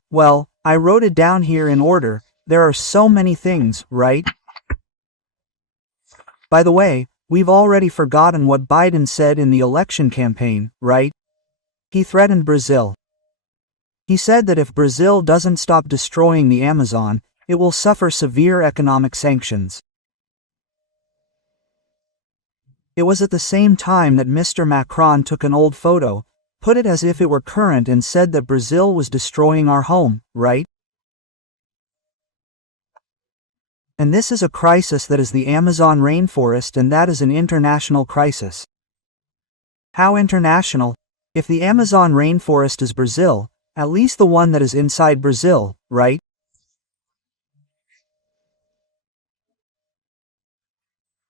I wrote it down here in order. There are so many things, right? By the way, we've already forgotten what Biden said in the election campaign, right? He threatened Brazil. He said that if Brazil doesn't stop destroying the Amazon, it will suffer severe economic sanctions. It was at the same time that Mr. Macron took an old photo, put it as if it were current and said that Brazil was destroying our home, right? And this is a crisis that is the Amazon rainforest, and that is an international crisis. How international? If the Amazon rainforest is Brazil, at least the one that is inside Brazil, right?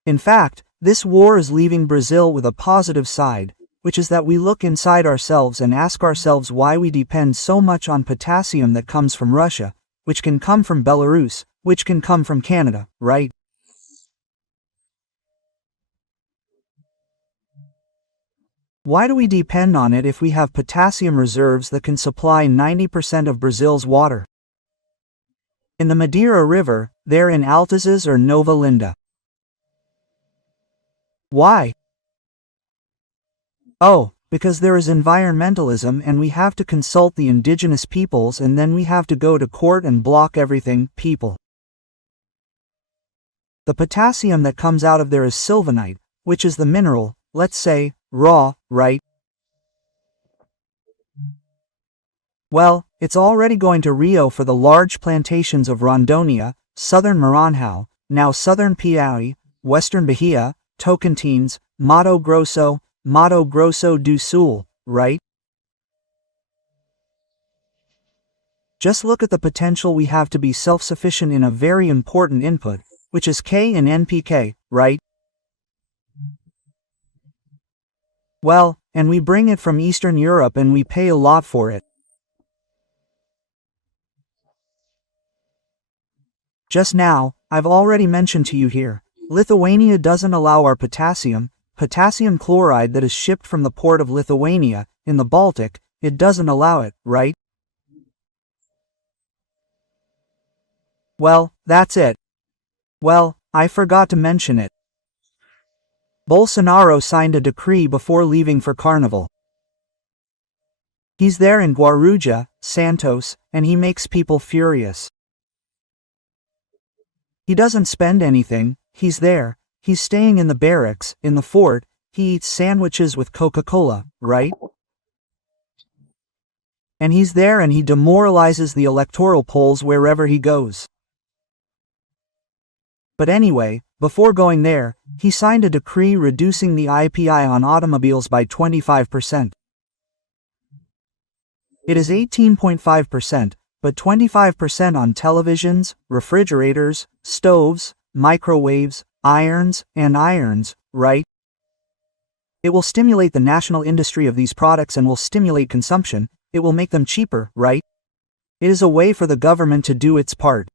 In fact, this war is leaving Brazil with a positive side, which is that we look inside ourselves and ask ourselves why we depend so much on potassium that comes from Russia, which can come from Belarus, which can come from Canada, right? Why do we depend on it if we have potassium reserves that can supply 90% of Brazil's water? In the Madeira River, there in Altazes or Nova Linda. Why? Oh, because there is environmentalism and we have to consult the indigenous peoples, and then we have to go to court and block everything, people. The potassium that comes out of there is sylvanite, which is the mineral, let's say, raw, right? Well, it's already going to Rio for the large plantations of Rondônia, southern Maranhão, now southern Piauí, western Bahia, Tocantins, Mato Grosso do Sul, right? Just look at the potential we have to be self-sufficient in a very important input, which is K and NPK, right? Well, and we bring it from Eastern Europe and we pay a lot for it. Just now, I've already mentioned to you here, Lithuania doesn't allow our potassium chloride that is shipped from the port of Lithuania, in the Baltic, it doesn't allow it, right? Well, that's it. Well, I forgot to mention it. Bolsonaro signed a decree before leaving for Carnival. He's there in Guarujá, Santos, and he makes people furious. He doesn't spend anything, he's there, he's staying in the barracks, in the fort, he eats sandwiches with Coca-Cola, right? And he's there and he demoralizes the electoral polls wherever he goes. But anyway, before going there, he signed a decree reducing the IPI on automobiles by 25%. It is 18.5%, but 25% on televisions, refrigerators, stoves, microwaves, irons, right? It will stimulate the national industry of these products and will stimulate consumption, it will make them cheaper, right? It is a way for the government to do its part.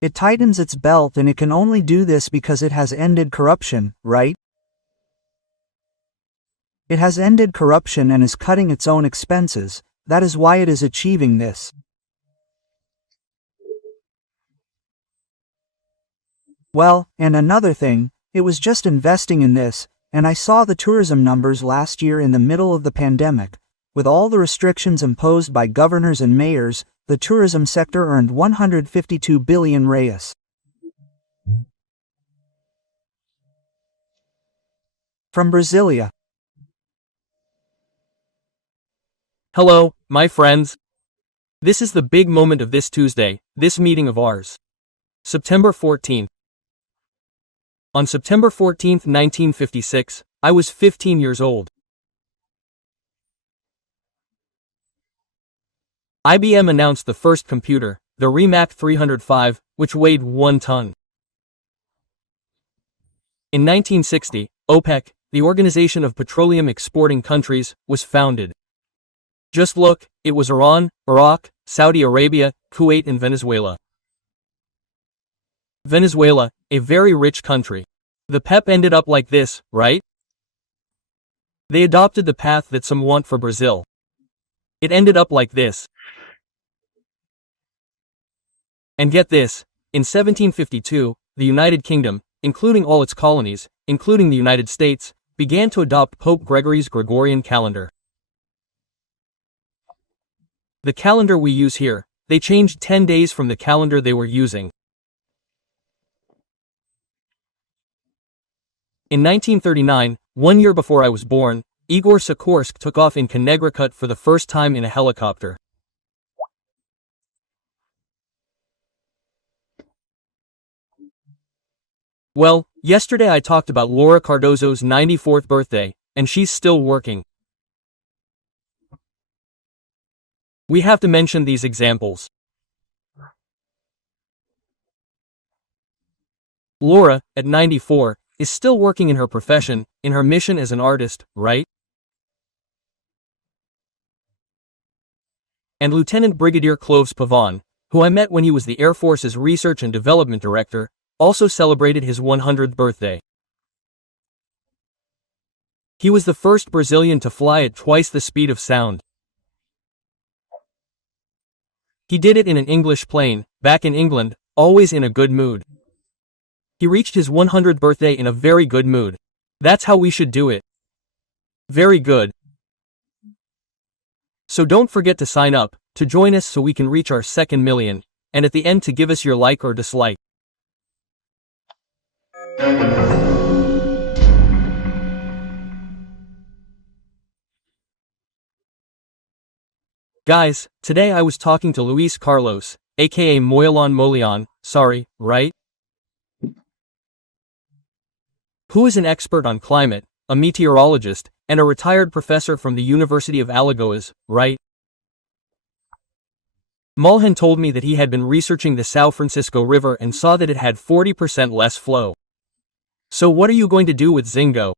It tightens its belt, and it can only do this because it has ended corruption, right? It has ended corruption and is cutting its own expenses, that is why it is achieving this. Well, and another thing, it was just investing in this, and I saw the tourism numbers last year in the middle of the pandemic. With all the restrictions imposed by governors and mayors, the tourism sector earned 152 billion reais. From Brasilia. Hello, my friends. This is the big moment of this Tuesday, this meeting of ours. September 14th. On September 14th, 1956, I was 15 years old. IBM announced the first computer, the Rimac 305, which weighed 1 ton. In 1960, OPEC, the Organization of Petroleum Exporting Countries, was founded. Just look, it was Iran, Iraq, Saudi Arabia, Kuwait and Venezuela. Venezuela, a very rich country. The PEP ended up like this, right? They adopted the path that some want for Brazil. It ended up like this. And get this, in 1752, the United Kingdom, including all its colonies, including the United States, began to adopt Pope Gregory's Gregorian calendar. The calendar we use here, they changed 10 days from the calendar they were using. In 1939, 1 year before I was born, Igor Sikorsky took off in Connecticut for the first time in a helicopter. Well, yesterday I talked about Laura Cardozo's 94th birthday, and she's still working. We have to mention these examples. Laura, at 94, is still working in her profession, in her mission as an artist, right? And Lieutenant Brigadier Cloves Pavon, who I met when he was the Air Force's Research and Development Director, also celebrated his 100th birthday. He was the first Brazilian to fly at twice the speed of sound. He did it in an English plane, back in England, always in a good mood. He reached his 100th birthday in a very good mood. That's how we should do it. Very good. So don't forget to sign up, to join us so we can reach our 2nd million, and at the end to give us your like or dislike. Guys, today I was talking to Luis Carlos, aka Moyalon Molion, sorry, right? Who is an expert on climate, a meteorologist, and a retired professor from the University of Alagoas, right? Mulhan told me that he had been researching the São Francisco River and saw that it had 40% less flow. So what are you going to do with Zingo?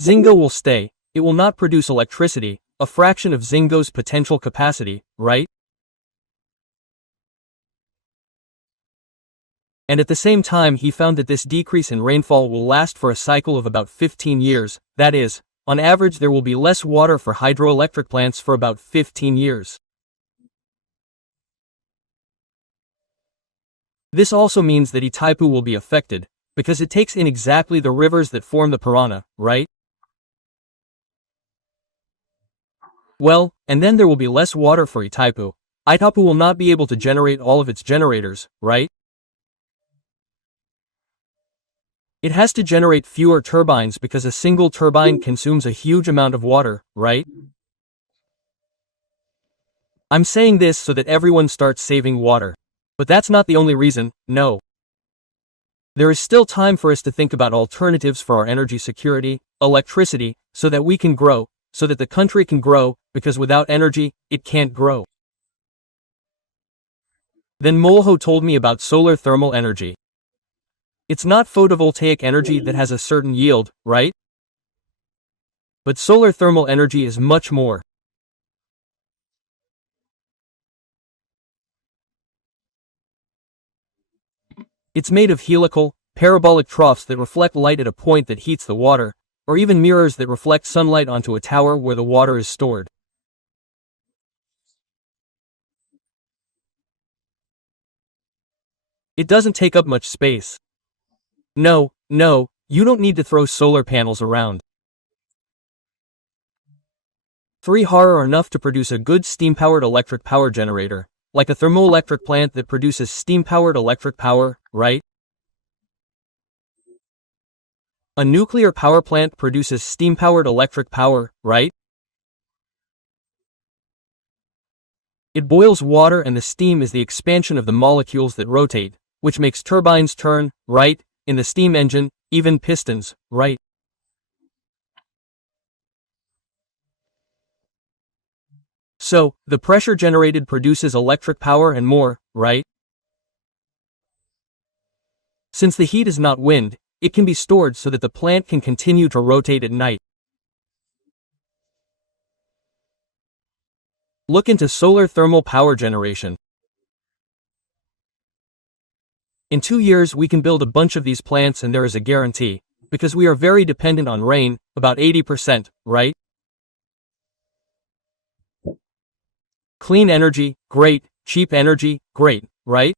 Zingo will stay, it will not produce electricity, a fraction of Zingo's potential capacity, right? And at the same time he found that this decrease in rainfall will last for a cycle of about 15 years, that is, on average there will be less water for hydroelectric plants for about 15 years. This also means that Itaipu will be affected, because it takes in exactly the rivers that form the Parana, right? Well, and then there will be less water for Itaipu. Itaipu will not be able to generate all of its generators, right? It has to generate fewer turbines because a single turbine consumes a huge amount of water, right? I'm saying this so that everyone starts saving water. But that's not the only reason, no. There is still time for us to think about alternatives for our energy security, electricity, so that we can grow, so that the country can grow, because without energy, it can't grow. Then Molho told me about solar thermal energy. It's not photovoltaic energy that has a certain yield, right? But solar thermal energy is much more. It's made of helical, parabolic troughs that reflect light at a point that heats the water, or even mirrors that reflect sunlight onto a tower where the water is stored. It doesn't take up much space. No, you don't need to throw solar panels around. 3 har are enough to produce a good steam-powered electric power generator, like a thermoelectric plant that produces steam-powered electric power, right? A nuclear power plant produces steam-powered electric power, right? It boils water and the steam is the expansion of the molecules that rotate, which makes turbines turn, right? In the steam engine, even pistons, right? So, the pressure generated produces electric power and more, right? Since the heat is not wind, it can be stored so that the plant can continue to rotate at night. Look into solar thermal power generation. In 2 years we can build a bunch of these plants and there is a guarantee, because we are very dependent on rain, about 80%, right? Clean energy, great. Cheap energy, great, right?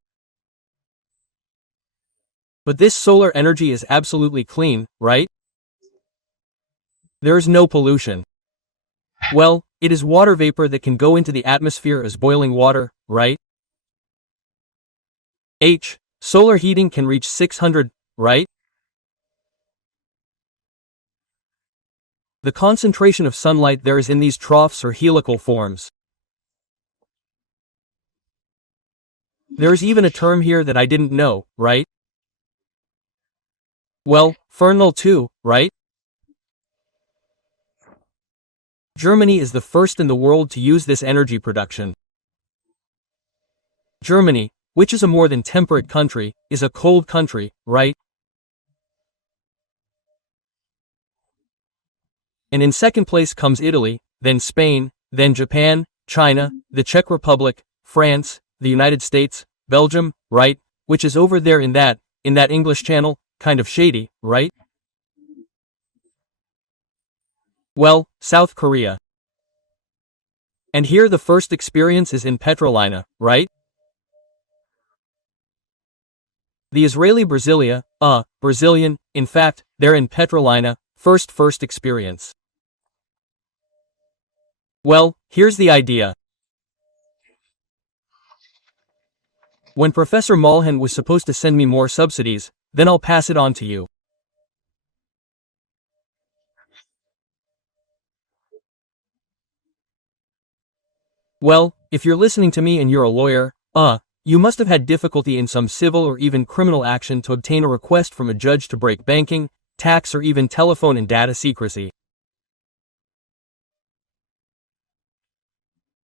But this solar energy is absolutely clean, right? There is no pollution. Well, it is water vapor that can go into the atmosphere as boiling water, right? Solar heating can reach 600, right? The concentration of sunlight there is in these troughs or helical forms. There is even a term here that I didn't know, right? Well, Fernal too, right? Germany is the first in the world to use this energy production. Germany, which is a more than temperate country, is a cold country, right? And in second place comes Italy, then Spain, then Japan, China, the Czech Republic, France, the United States, Belgium, right? Which is over there in that English channel, kind of shady, right? Well, South Korea. And here the first experience is in Petrolina, right? The Israeli Brasilia, Brazilian, in fact, they're in Petrolina, first experience. Well, here's the idea. When Professor Malhan was supposed to send me more subsidies, then I'll pass it on to you. Well, if you're listening to me and you're a lawyer, you must have had difficulty in some civil or even criminal action to obtain a request from a judge to break banking, tax or even telephone and data secrecy.